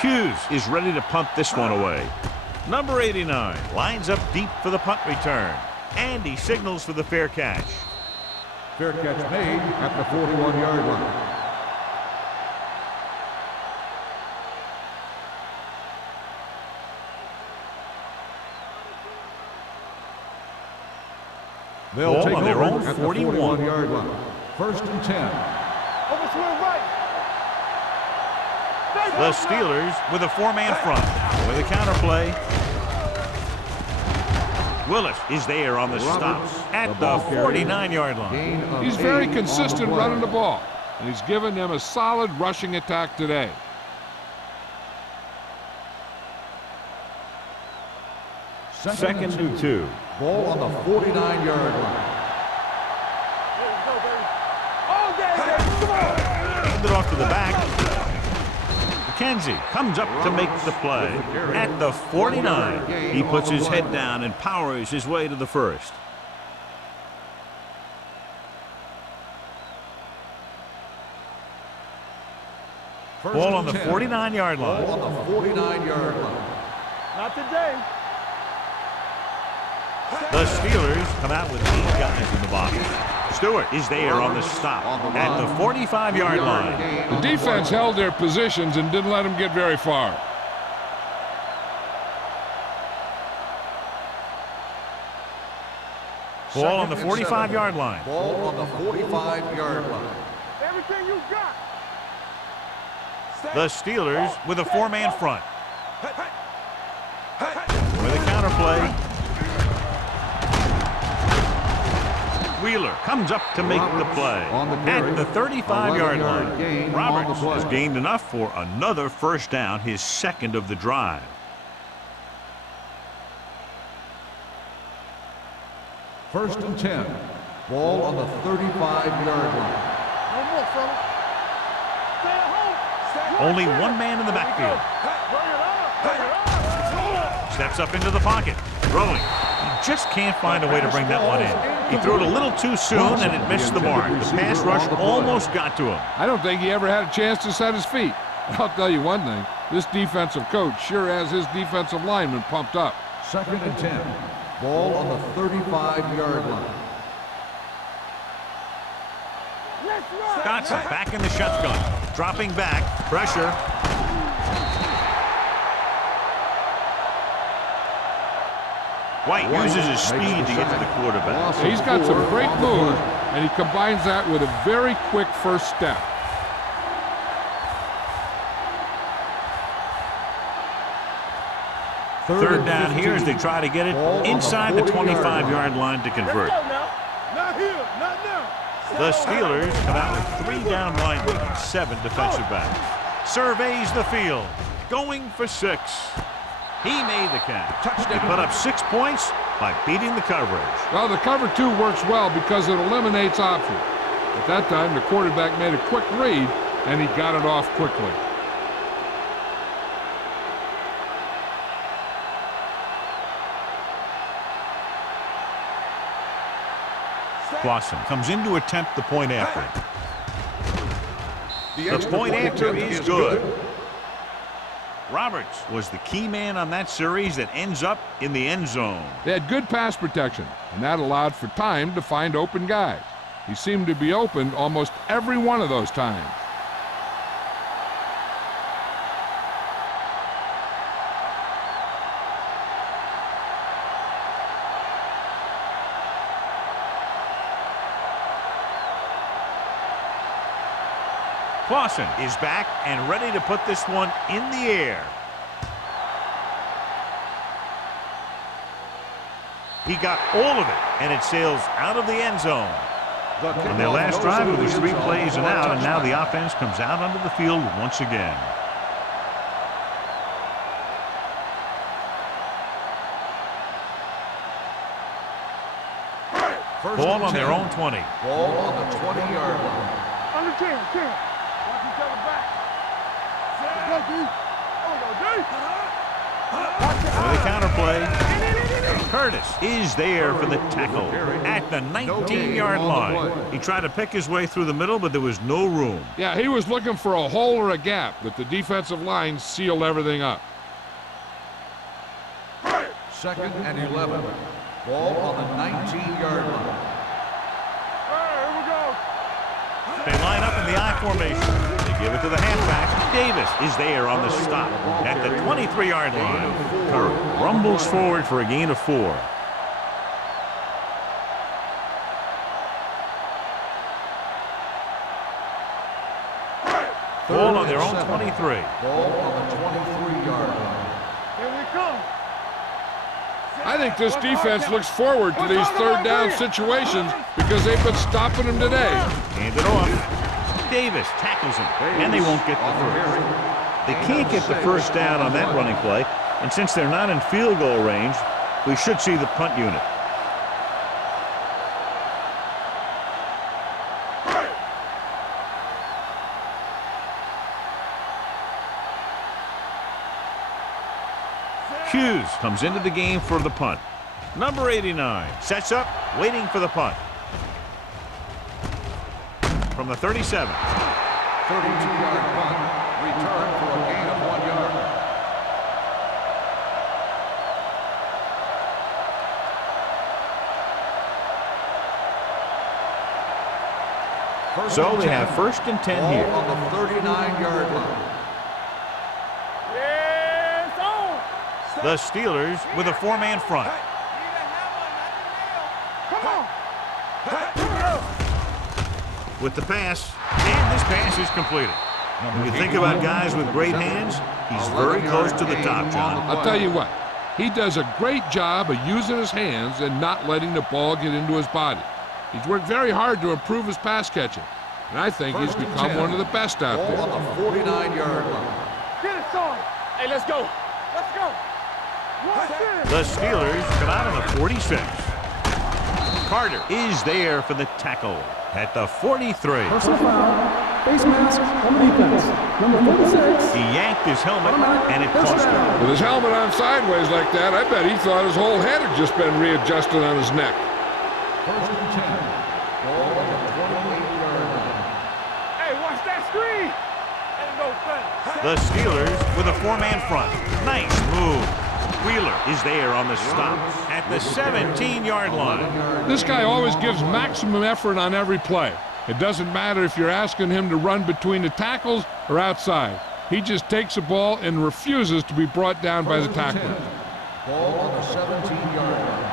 Hughes is ready to punt this one away. Number 89 lines up deep for the punt return, and he signals for the fair catch. Fair catch made at the 41-yard line. They'll Ball take on their over own at the 41. 41-yard line. First and 10. Over to the right. The Steelers with a 4-man front. With a counter play. Willis is there on the stops at the 49-yard line. He's very consistent running the ball, and he's given them a solid rushing attack today. Second and 2. Ball on the 49-yard line. All day, baby. Come on. Hand it off to the back. McKenzie comes up to make the play. At the 49, he puts his head down and powers his way to the first. Ball on the 49-yard line. Ball on the 49-yard line. Not today. The Steelers come out with 8 guys in the box. Stewart is there on the stop at the 45-yard line. The defense held their positions and didn't let them get very far. Ball on the 45-yard line. Ball on the 45-yard line. Everything you got. The Steelers with a 4-man front. With a counter play. Wheeler comes up to make the play at the 35-yard line. Roberts has gained enough for another first down, his second of the drive. First and 10. Ball on the 35-yard line. No more, fella. Stay at home. Only one man in the backfield. Bring it up. Bring it up. Steps up into the pocket. Throwing. He just can't find a way to bring that one in. He threw it a little too soon and it missed the mark. The pass rush almost got to him. I don't think he ever had a chance to set his feet. I'll tell you one thing. This defensive coach sure has his defensive lineman pumped up. Second and 10. Ball on the 35-yard line. Let's run. Dotson back in the shotgun. Dropping back. Pressure. White uses his speed to get to the quarterback. He's got some great moves, and he combines that with a very quick first step. Third down here as they try to get it inside the 25-yard line to convert. Let's go now. Not here. Not now. The Steelers come out with 3 down linemen and 7 defensive backs. Surveys the field. Going for 6. He made the catch. They put up 6 points by beating the coverage. Well, the cover 2 works well because it eliminates options. At that time, the quarterback made a quick read, and he got it off quickly. Clausen comes in to attempt the point after. The point after is good. Roberts was the key man on that series that ends up in the end zone. They had good pass protection, and that allowed for time to find open guys. He seemed to be open almost every one of those times. Clausen is back and ready to put this one in the air. He got all of it, and it sails out of the end zone. On their last drive, it was 3 plays and out, and now the offense comes out onto the field once again. Ball on their own 20. Ball on the 20-yard line. Under 10. Watch each other back. Go, D. With a counter play. Curtis is there for the tackle at the 19-yard line. He tried to pick his way through the middle, but there was no room. Yeah, he was looking for a hole or a gap, but the defensive line sealed everything up. Second and 11. Ball on the 19-yard line. Here we go. They line up in the I formation. They give it to the halfback. Davis is there on the stop at the 23-yard line. Curry rumbles forward for a gain of 4. Ball on their own 23. Ball on the 23-yard line. Here we come. I think this defense looks forward to these third down situations because they've been stopping them today. Hand it off. Davis tackles him, and they won't get the first. They can't get the first down on that running play, and since they're not in field goal range, we should see the punt unit. Hughes comes into the game for the punt. Number 89 sets up, waiting for the punt. From the 37. 32-yard punt. Return for a gain of 1 yard. So they have 1st and 10 here. On the 39-yard line. Yes, on. The Steelers with a 4-man front. Come on. With the pass, and this pass is completed. When you think about guys with great hands, he's very close to the top, John. I'll tell you what, he does a great job of using his hands and not letting the ball get into his body. He's worked very hard to improve his pass catching, and I think he's become one of the best out Ball there. on the 49-yard line. Get it, son. Hey, let's go. Let's go. The Steelers come out on the 46. Carter is there for the tackle at the 43. Personal foul. Face mask on the defense. Number 46. He yanked his helmet, and it cost him. With his helmet on sideways like that, I bet he thought his whole head had just been readjusted on his neck. 1st and 10. Ball on the 28-yard line. Hey, watch that screen. Ain't no thing. The Steelers with a 4-man front. Nice move. Wheeler is there on the stop at the 17-yard line. This guy always gives maximum effort on every play. It doesn't matter if you're asking him to run between the tackles or outside. He just takes the ball and refuses to be brought down by the tackler. Ball on the 17-yard line.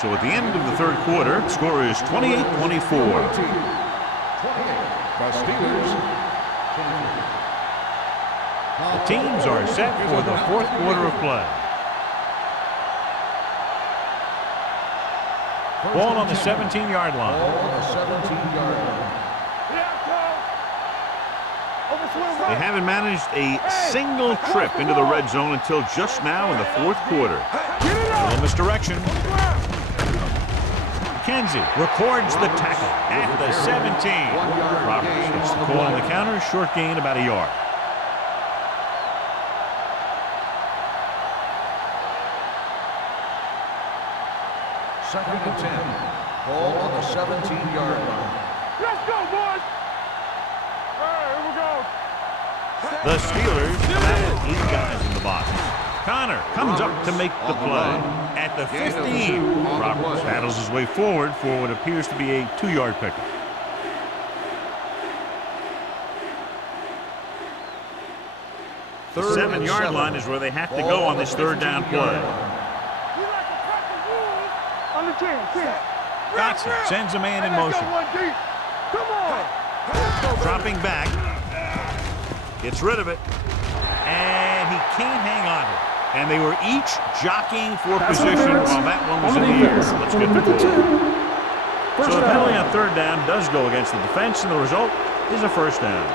So at the end of the 3rd quarter, the score is 28-24. 28. The Steelers. The teams are set for the 4th quarter of play. Ball on the 17-yard line. Ball on the 17-yard line. They haven't managed a single trip into the red zone until just now in the 4th quarter. A little misdirection. McKenzie records the tackle at the 17. Roberts gets the call on the counter. Short gain, about a yard. Second and 10. Ball on the 17-yard line. Let's go, boys. All right, here we go. The Steelers have 8 guys in the box. Connor comes up to make the play at the 15. Roberts battles his way forward for what appears to be a 2-yard pickup. The 7-yard line is where they have to go on this 3rd down play. On the 10. Dotson sends a man in motion. Come on. Dropping back. Gets rid of it. And he can't hang on to it. And they were each jockeying for position while that one was in the air. Let's get the ball. So the penalty on 3rd down does go against the defense, and the result is a 1st down.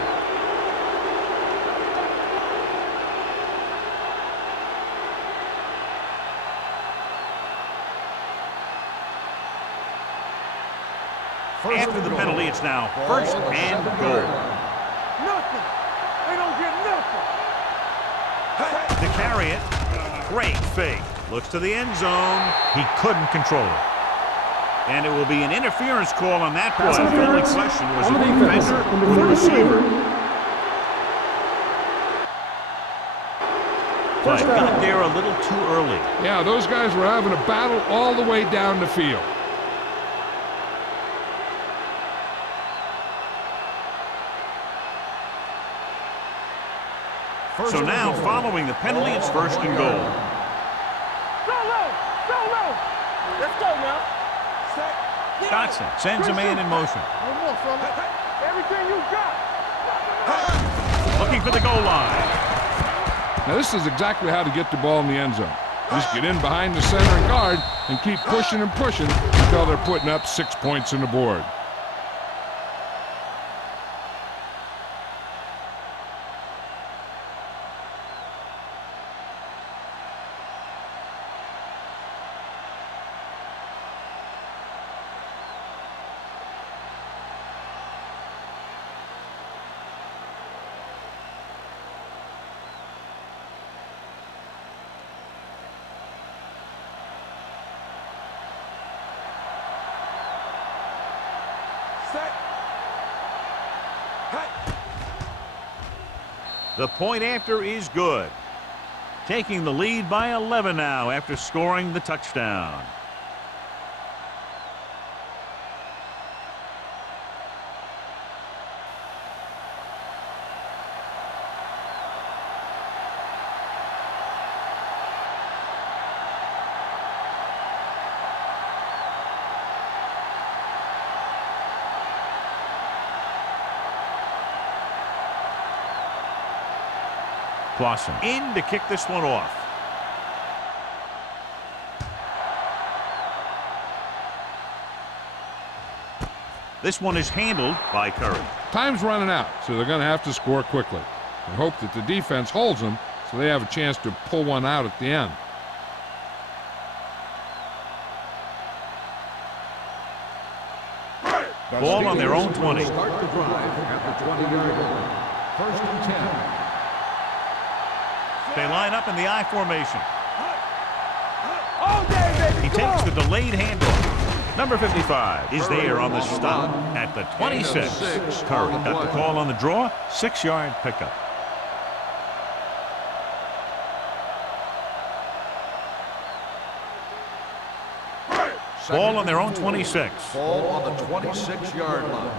After the penalty, it's now 1st and goal. Nothing. They don't get nothing. To carry it, great fake. Looks to the end zone. He couldn't control it. And it will be an interference call on that play. The only question was it the defender or the receiver. Play got there a little too early. Yeah, those guys were having a battle all the way down the field. So now, following the penalty, it's 1st and goal. Go low. Let's go now. Dotson sends a man in motion. No more, fella. Everything you got. Looking for the goal line. Now this is exactly how to get the ball in the end zone. Just get in behind the center and guard and keep pushing and pushing until they're putting up 6 points on the board. The point after is good. Taking the lead by 11 now after scoring the touchdown. Clausen in to kick this one off. This one is handled by Curry. Time's running out, so they're going to have to score quickly and hope that the defense holds them so they have a chance to pull one out at the end. Ball on their own 20. Start the drive at the 20-yard line. 1st and 10. They line up in the I formation. All day, baby. He takes the delayed handoff. Number 55 is there on the stop at the 26. Curry got the call on the draw. 6-yard pickup. Ball on their own 26. Ball on the 26-yard line.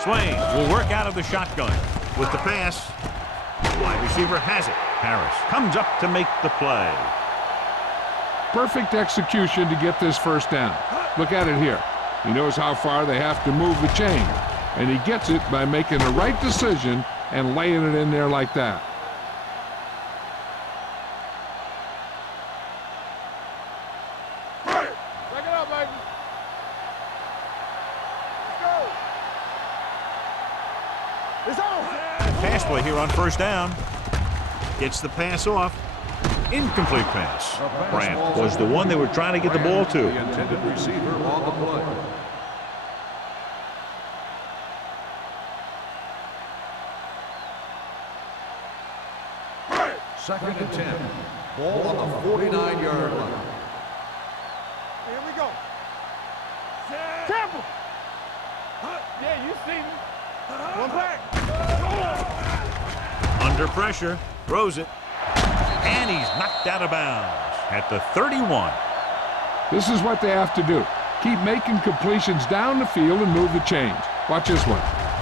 Swain will work out of the shotgun. With the pass, the wide receiver has it. Harris comes up to make the play. Perfect execution to get this first down. Look at it here. He knows how far they have to move the chain, and he gets it by making the right decision and laying it in there like that. Back it up, baby. Let's go. It's on. Pass play here on first down. Gets the pass off. Incomplete pass. Brandt was the one they were trying to get the ball to. The intended receiver on the play. Second and 10. Ball on the 49-yard line. Here we go. Temple. Yeah, you see me. One back. Under pressure. Throws it. And he's knocked out of bounds at the 31. This is what they have to do. Keep making completions down the field and move the chains. Watch this one.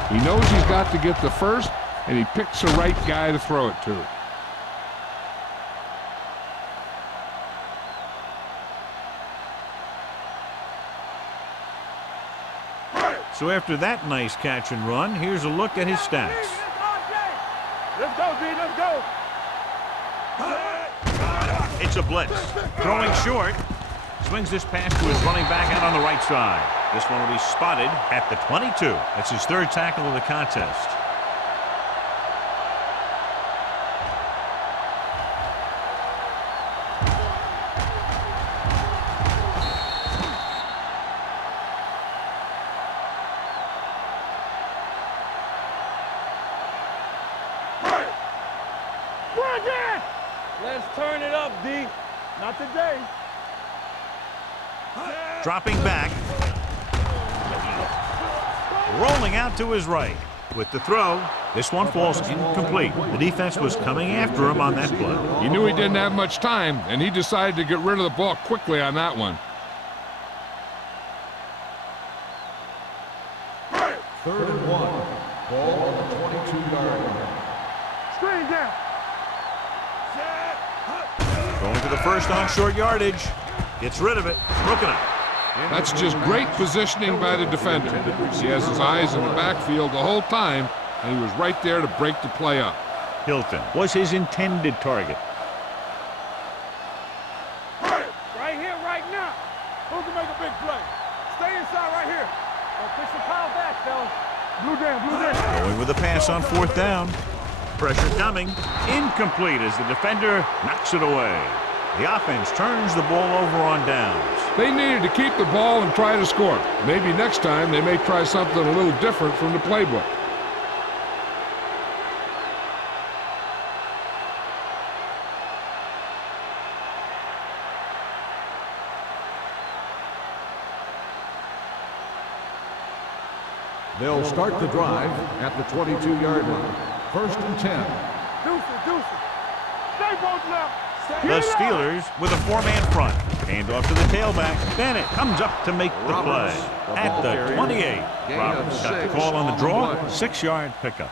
He knows he's got to get the first, and he picks the right guy to throw it to. So after that nice catch and run, here's a look at his stats. Let's go, D. Let's go. It's a blitz. Throwing short. Swings this pass to his running back out on the right side. This one will be spotted at the 22. That's his third tackle of the contest. Let's turn it up, D. Not today. Dropping back. Rolling out to his right. With the throw, this one falls incomplete. The defense was coming after him on that play. He knew he didn't have much time, and he decided to get rid of the ball quickly on that one. 3rd and 1. Ball on the 22-yard line. Screen down. Going to the first on short yardage. Gets rid of it. Broken up. That's just great positioning by the defender. He has his eyes in the backfield the whole time, and he was right there to break the play up. Hilton was his intended target. Right here, right now. Who can make a big play? Stay inside right here. Don't push the pile back, fellas. Blue down, blue down. Going with a pass on 4th down. Pressure coming. Incomplete as the defender knocks it away. The offense turns the ball over on downs. They needed to keep the ball and try to score. Maybe next time they may try something a little different from the playbook. They'll start the drive at the 22-yard line. 1st and 10. Deuces. Stay both now. The Steelers with a 4-man front. Hand off to the tailback. Bennett comes up to make the play. At the 28. Roberts got the call on the draw. 6-yard pickup.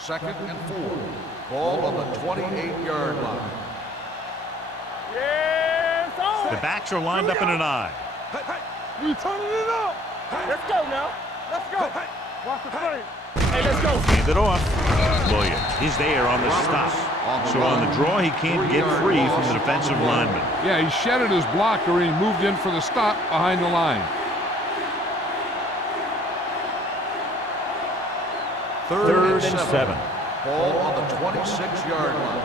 Second and 4. Ball on the 28-yard line. Yes, on. The backs are lined up in an I. You turning it up. Let's go now. Let's go. Watch the play. Hey, let's go. Hand it off. Williams is there on the stop. So on the draw, he can't get free from the defensive lineman. Yeah, he shedded his blocker and he moved in for the stop behind the line. 3rd and 7. Ball on the 26-yard line.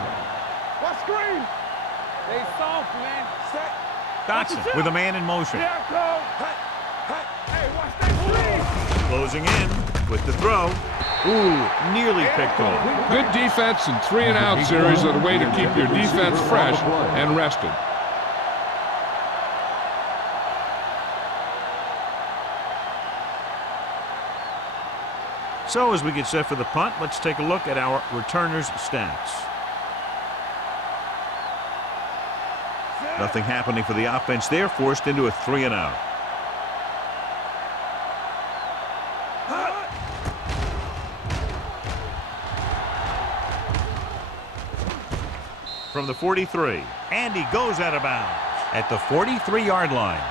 What screen? They soft, man. Set. Dotson with a man in motion. Yeah, go. Hey, watch that screen. Closing in with the throw. Ooh, nearly picked off. Good defense and 3-and-out series are the way to keep your defense fresh and rested. So as we get set for the punt, let's take a look at our returners' stats. Nothing happening for the offense there, forced into a 3-and-out. From the 43, and he goes out of bounds at the 43-yard line.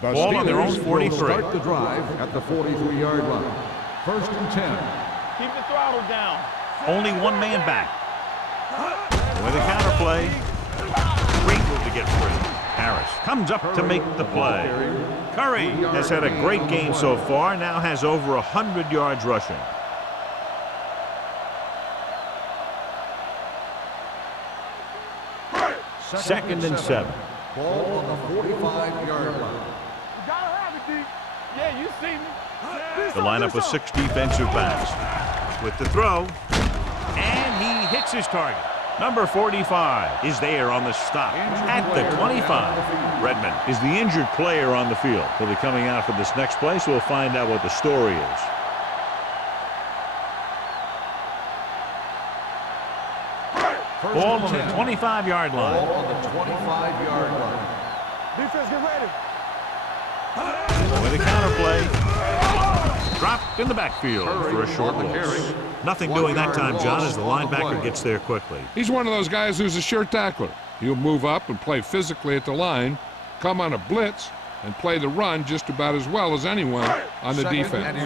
Ball on their own 43. Start the drive at the 43-yard line. 1st and 10. Keep the throttle down. Only one man back. With a counter play. Great move to get free. Harris comes up to make the play. Curry has had a great game so far, now has over 100 yards rushing. Second and 7. Ball on the 45-yard line. You gotta have it, D. Yeah, you see me. The lineup with 6 defensive backs. With the throw. And he hits his target. Number 45 is there on the stop at the 25. Redmond is the injured player on the field. He'll be coming out for this next play, so we'll find out what the story is. Ball on the 25-yard line. Ball on the 25-yard line. Defense, get ready. With a counter play. Dropped in the backfield for a short loss. Nothing doing that time, John, as the linebacker gets there quickly. He's one of those guys who's a sure tackler. He'll move up and play physically at the line, come on a blitz, and play the run just about as well as anyone on the defense.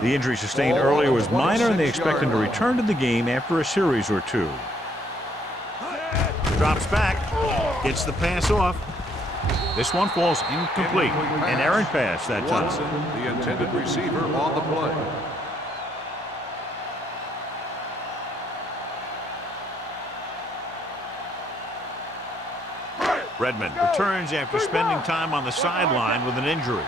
The injury sustained earlier was minor, and they expect him to return to the game after a series or two. Drops back, gets the pass off. This one falls incomplete. An errant pass that time. The intended receiver on the play. Redmond returns after spending time on the sideline with an injury.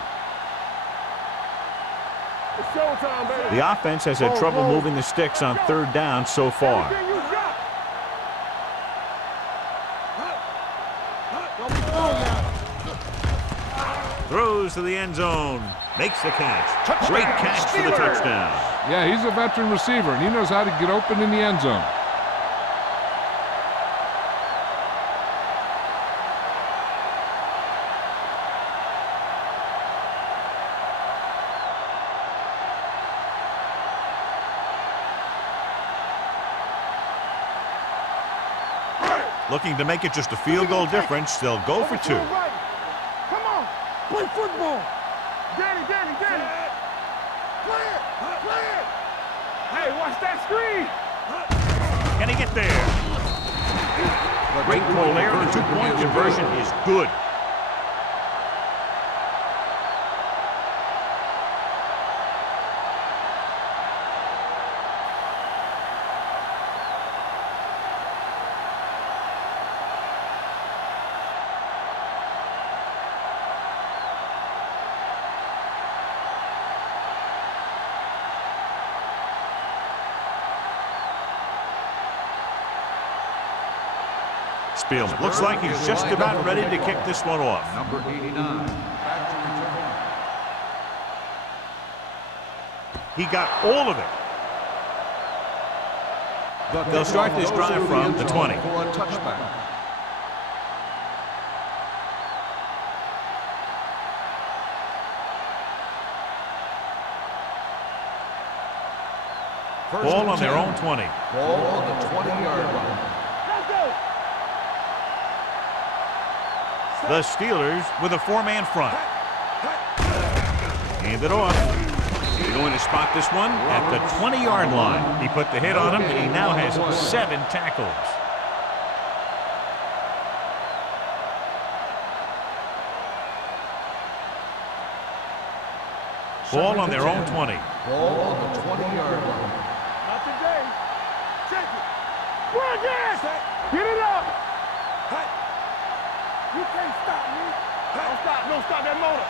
It's showtime, baby. The offense has had trouble moving the sticks on 3rd down so far. Everything you got. Don't be fooled now. Throws to the end zone. Makes the catch. Great catch for the touchdown. Yeah, he's a veteran receiver, and he knows how to get open in the end zone. Looking to make it just a field goal difference. They'll go for 2. Come on. Play football. Danny. Play it. Hey, watch that screen. Can he get there? Great call there. The 2-point conversion is good. Spielman looks like he's just about ready to kick this one off. Number 89. Back to return. He got all of it. They'll start this drive from the 20. For a touchback. Ball on their own 20. Ball on the 20-yard line. Let's go. The Steelers with a four-man front. Hand it off. They're going to spot this one at the 20-yard line. He put the hit on him, and he now has 7 tackles. Ball on their own 20. Ball on the 20-yard line. Not today. Check it. Run again. Get it up. You can't stop me. Don't stop. Don't stop that motor.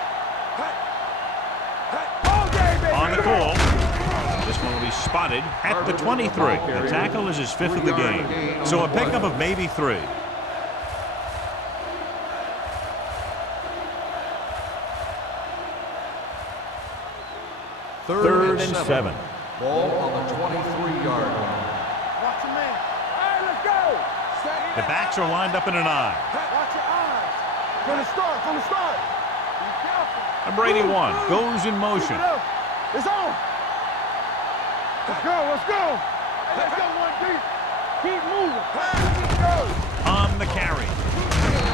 All day, baby. On the call. This one will be spotted at the 23. The tackle is his 5th of the game. So a pickup of maybe 3. Third and 7. Ball on the 23-yard line. Watch your man. All right, let's go. The backs are lined up in an I. Watch your eyes. From the start. From the start. Be careful. Number 81 goes in motion. It's on. Let's go. Let's go. Let's go, 1 deep. Keep moving. Let's go. On the carry.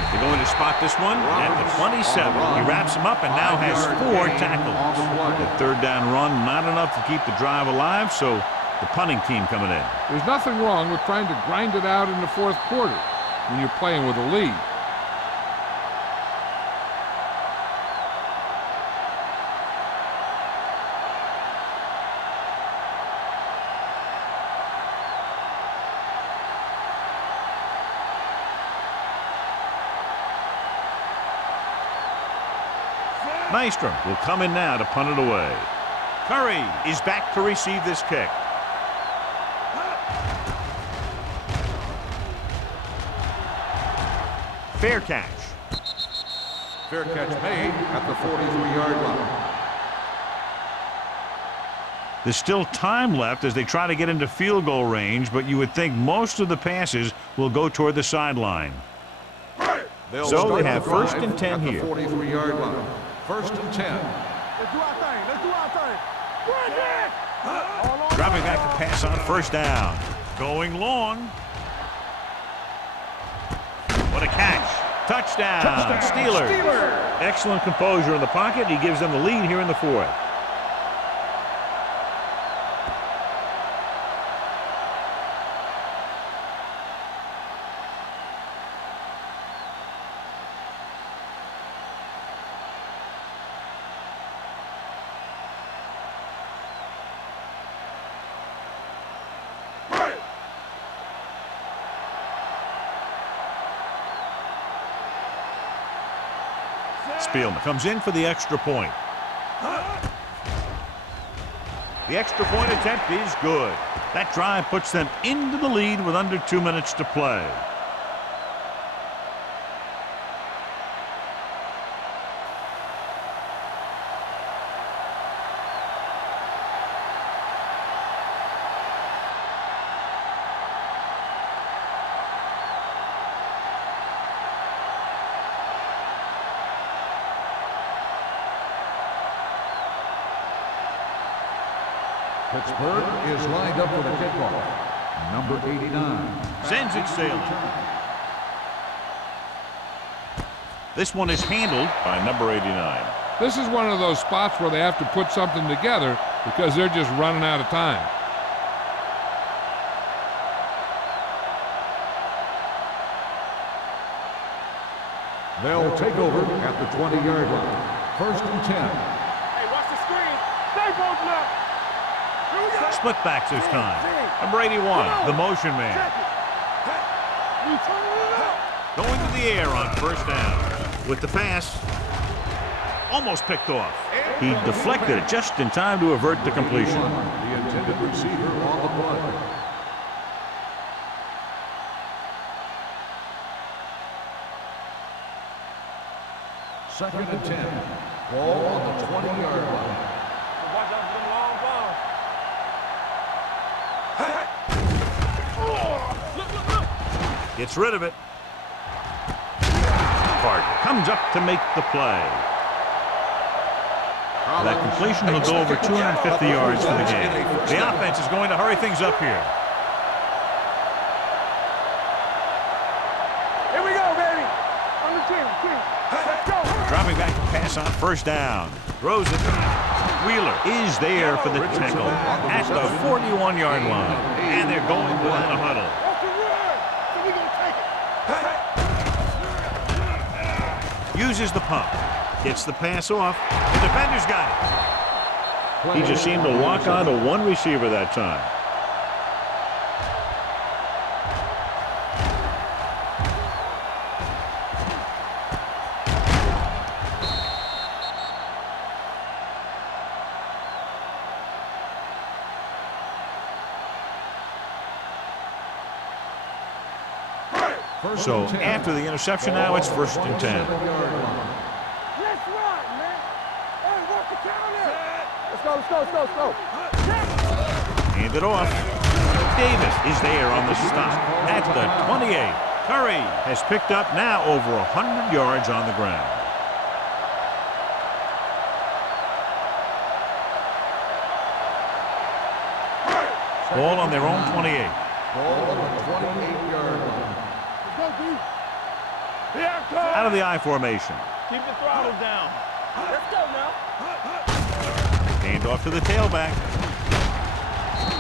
They're going to spot this one at the 27. He wraps him up and now has 4 tackles. The third down run, not enough to keep the drive alive, so the punting team coming in. There's nothing wrong with trying to grind it out in the fourth quarter when you're playing with a lead. Nystrom will come in now to punt it away. Curry is back to receive this kick. Fair catch. Fair catch made at the 43-yard line. There's still time left as they try to get into field goal range, but you would think most of the passes will go toward the sideline. So they have first and 10 here. 43-yard line. First and 10. Let's do our thing. Let's do our thing. Run that. Dropping back to pass on first down. Going long. What a catch. Touchdown. Steelers. Excellent composure in the pocket. He gives them the lead here in the 4th. Spielman comes in for the extra point. The extra point attempt is good. That drive puts them into the lead with under 2 minutes to play. Pittsburgh is lined up for the kickoff. Number 89. Sends it sailing. This one is handled by number 89. This is one of those spots where they have to put something together because they're just running out of time. They'll take over at the 20-yard line. First and 10. Hey, watch the screen. Stay both left. Here we go. Split backs this time. Number 81, the motion man. Check it. We turn it up. Going to the air on first down. With the pass, almost picked off. He deflected it just in time to avert the completion. The intended receiver on the play. Second and 10. Ball on the 20-yard line. Watch out for them long balls. Gets rid of it. Carter comes up to make the play. That completion will go over 250 yards for the game. The offense is going to hurry things up here. Here we go, baby. On the team. Let's go. Dropping back to pass on first down. Throws it. Wheeler is there for the tackle at the 41-yard line. And they're going without a huddle. Off the run. So we gonna take it. Uses the pump. Gets the pass off. The defender's got it. He just seemed to lock on to one receiver that time. So after the interception now, it's first and 10. Let's run, man. Hey, work the counter. Let's go. Hand it off. Davis is there on the stop at the 28. Curry has picked up now over 100 yards on the ground. Ball on their own 28. Ball on the 28-yard line. Out of the I formation. Keep the throttle down. Let's go now. Hand off to the tailback.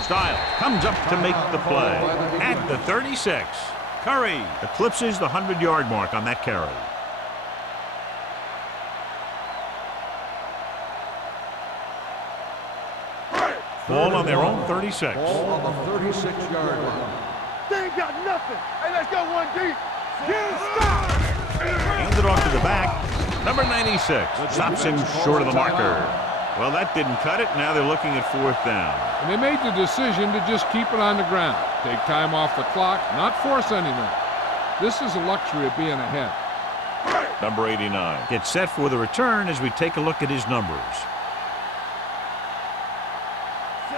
Styles comes up to make the play at the 36. Curry eclipses the 100-yard mark on that carry. Ball on their own 36. Ball on the 36-yard line. They ain't got nothing. Hey, let's go one deep. Get him stopped. Hands it off to the back. Number 96 stops him short of the marker. Well, that didn't cut it. Now they're looking at fourth down. And they made the decision to just keep it on the ground. Take time off the clock, not force anything. This is the luxury of being ahead. Number 89 gets set for the return as we take a look at his numbers.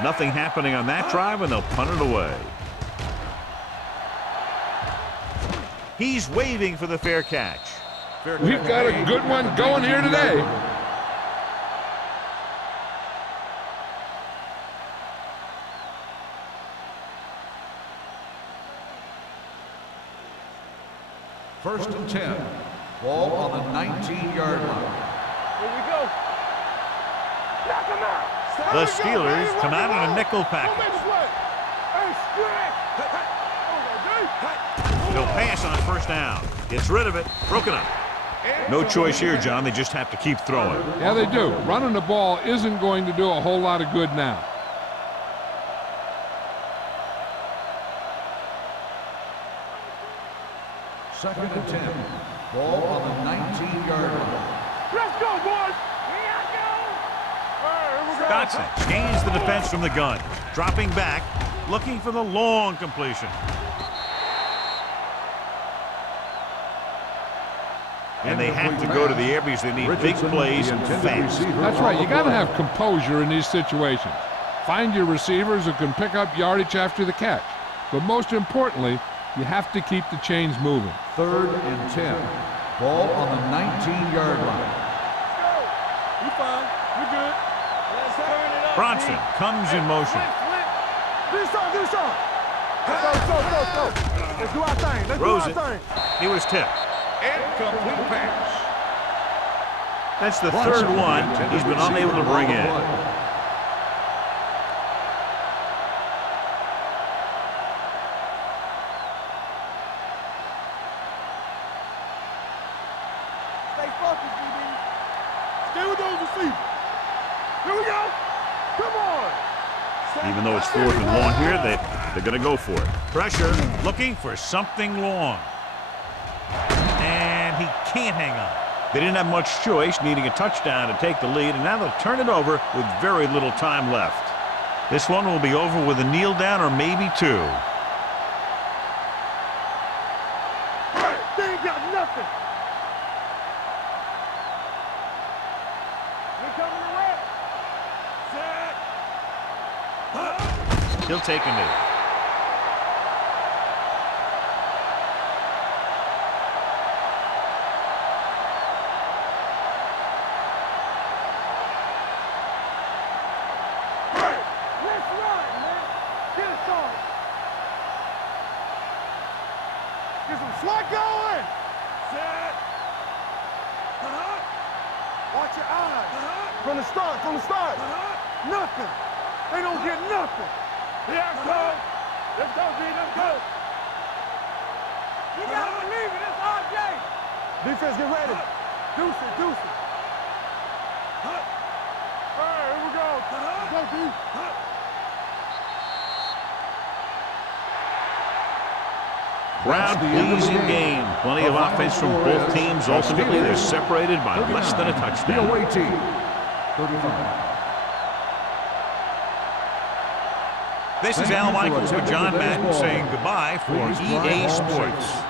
Nothing happening on that drive, and they'll punt it away. He's waving for the fair catch. We've got a good one going here today. First and 10. Ball on the 19-yard line. Here we go. Knock him out. The Steelers come out in a nickel package. They'll pass on first down. Gets rid of it. Broken up. No choice here, John. They just have to keep throwing. Yeah, they do. Running the ball isn't going to do a whole lot of good now. Second and 10. Ball on the 19-yard line. Let's go, boys. Dotson gains the defense from the gun. Dropping back, looking for the long completion. And they have to go to the air because they need big plays and fast. That's right. You got to have composure in these situations. Find your receivers who can pick up yardage after the catch. But most importantly, you have to keep the chains moving. Third and 10. Ball on the 19-yard line. You fine. You good. Let's turn it up. Bronson comes in motion. Do something. Let's go. Let's do our thing. Throws it. He was tipped. Incomplete pass. That's the third one he's been unable to bring in. Stay focused, DB. Stay with those receivers. Here we go. Come on. Even though it's fourth and long here, they're going to go for it. Pressure, looking for something long. And he can't hang on. They didn't have much choice, needing a touchdown to take the lead, and now they'll turn it over with very little time left. This one will be over with a kneel down or maybe two. They ain't got nothing. He'll take a knee. Sweat going! Set! Watch your eyes! From the start! Nothing! They don't get nothing! Yeah, coach! Let's go, D, let's go! You gotta believe it, it's RJ! Defense, get ready! Deuce it! All right, here we go! Let's go, D! Crowd-pleasing game. Plenty of offense from both teams. Ultimately, they're separated by less than a touchdown. The away team, 35. This is Al Michaels with John Madden saying goodbye for EA Sports.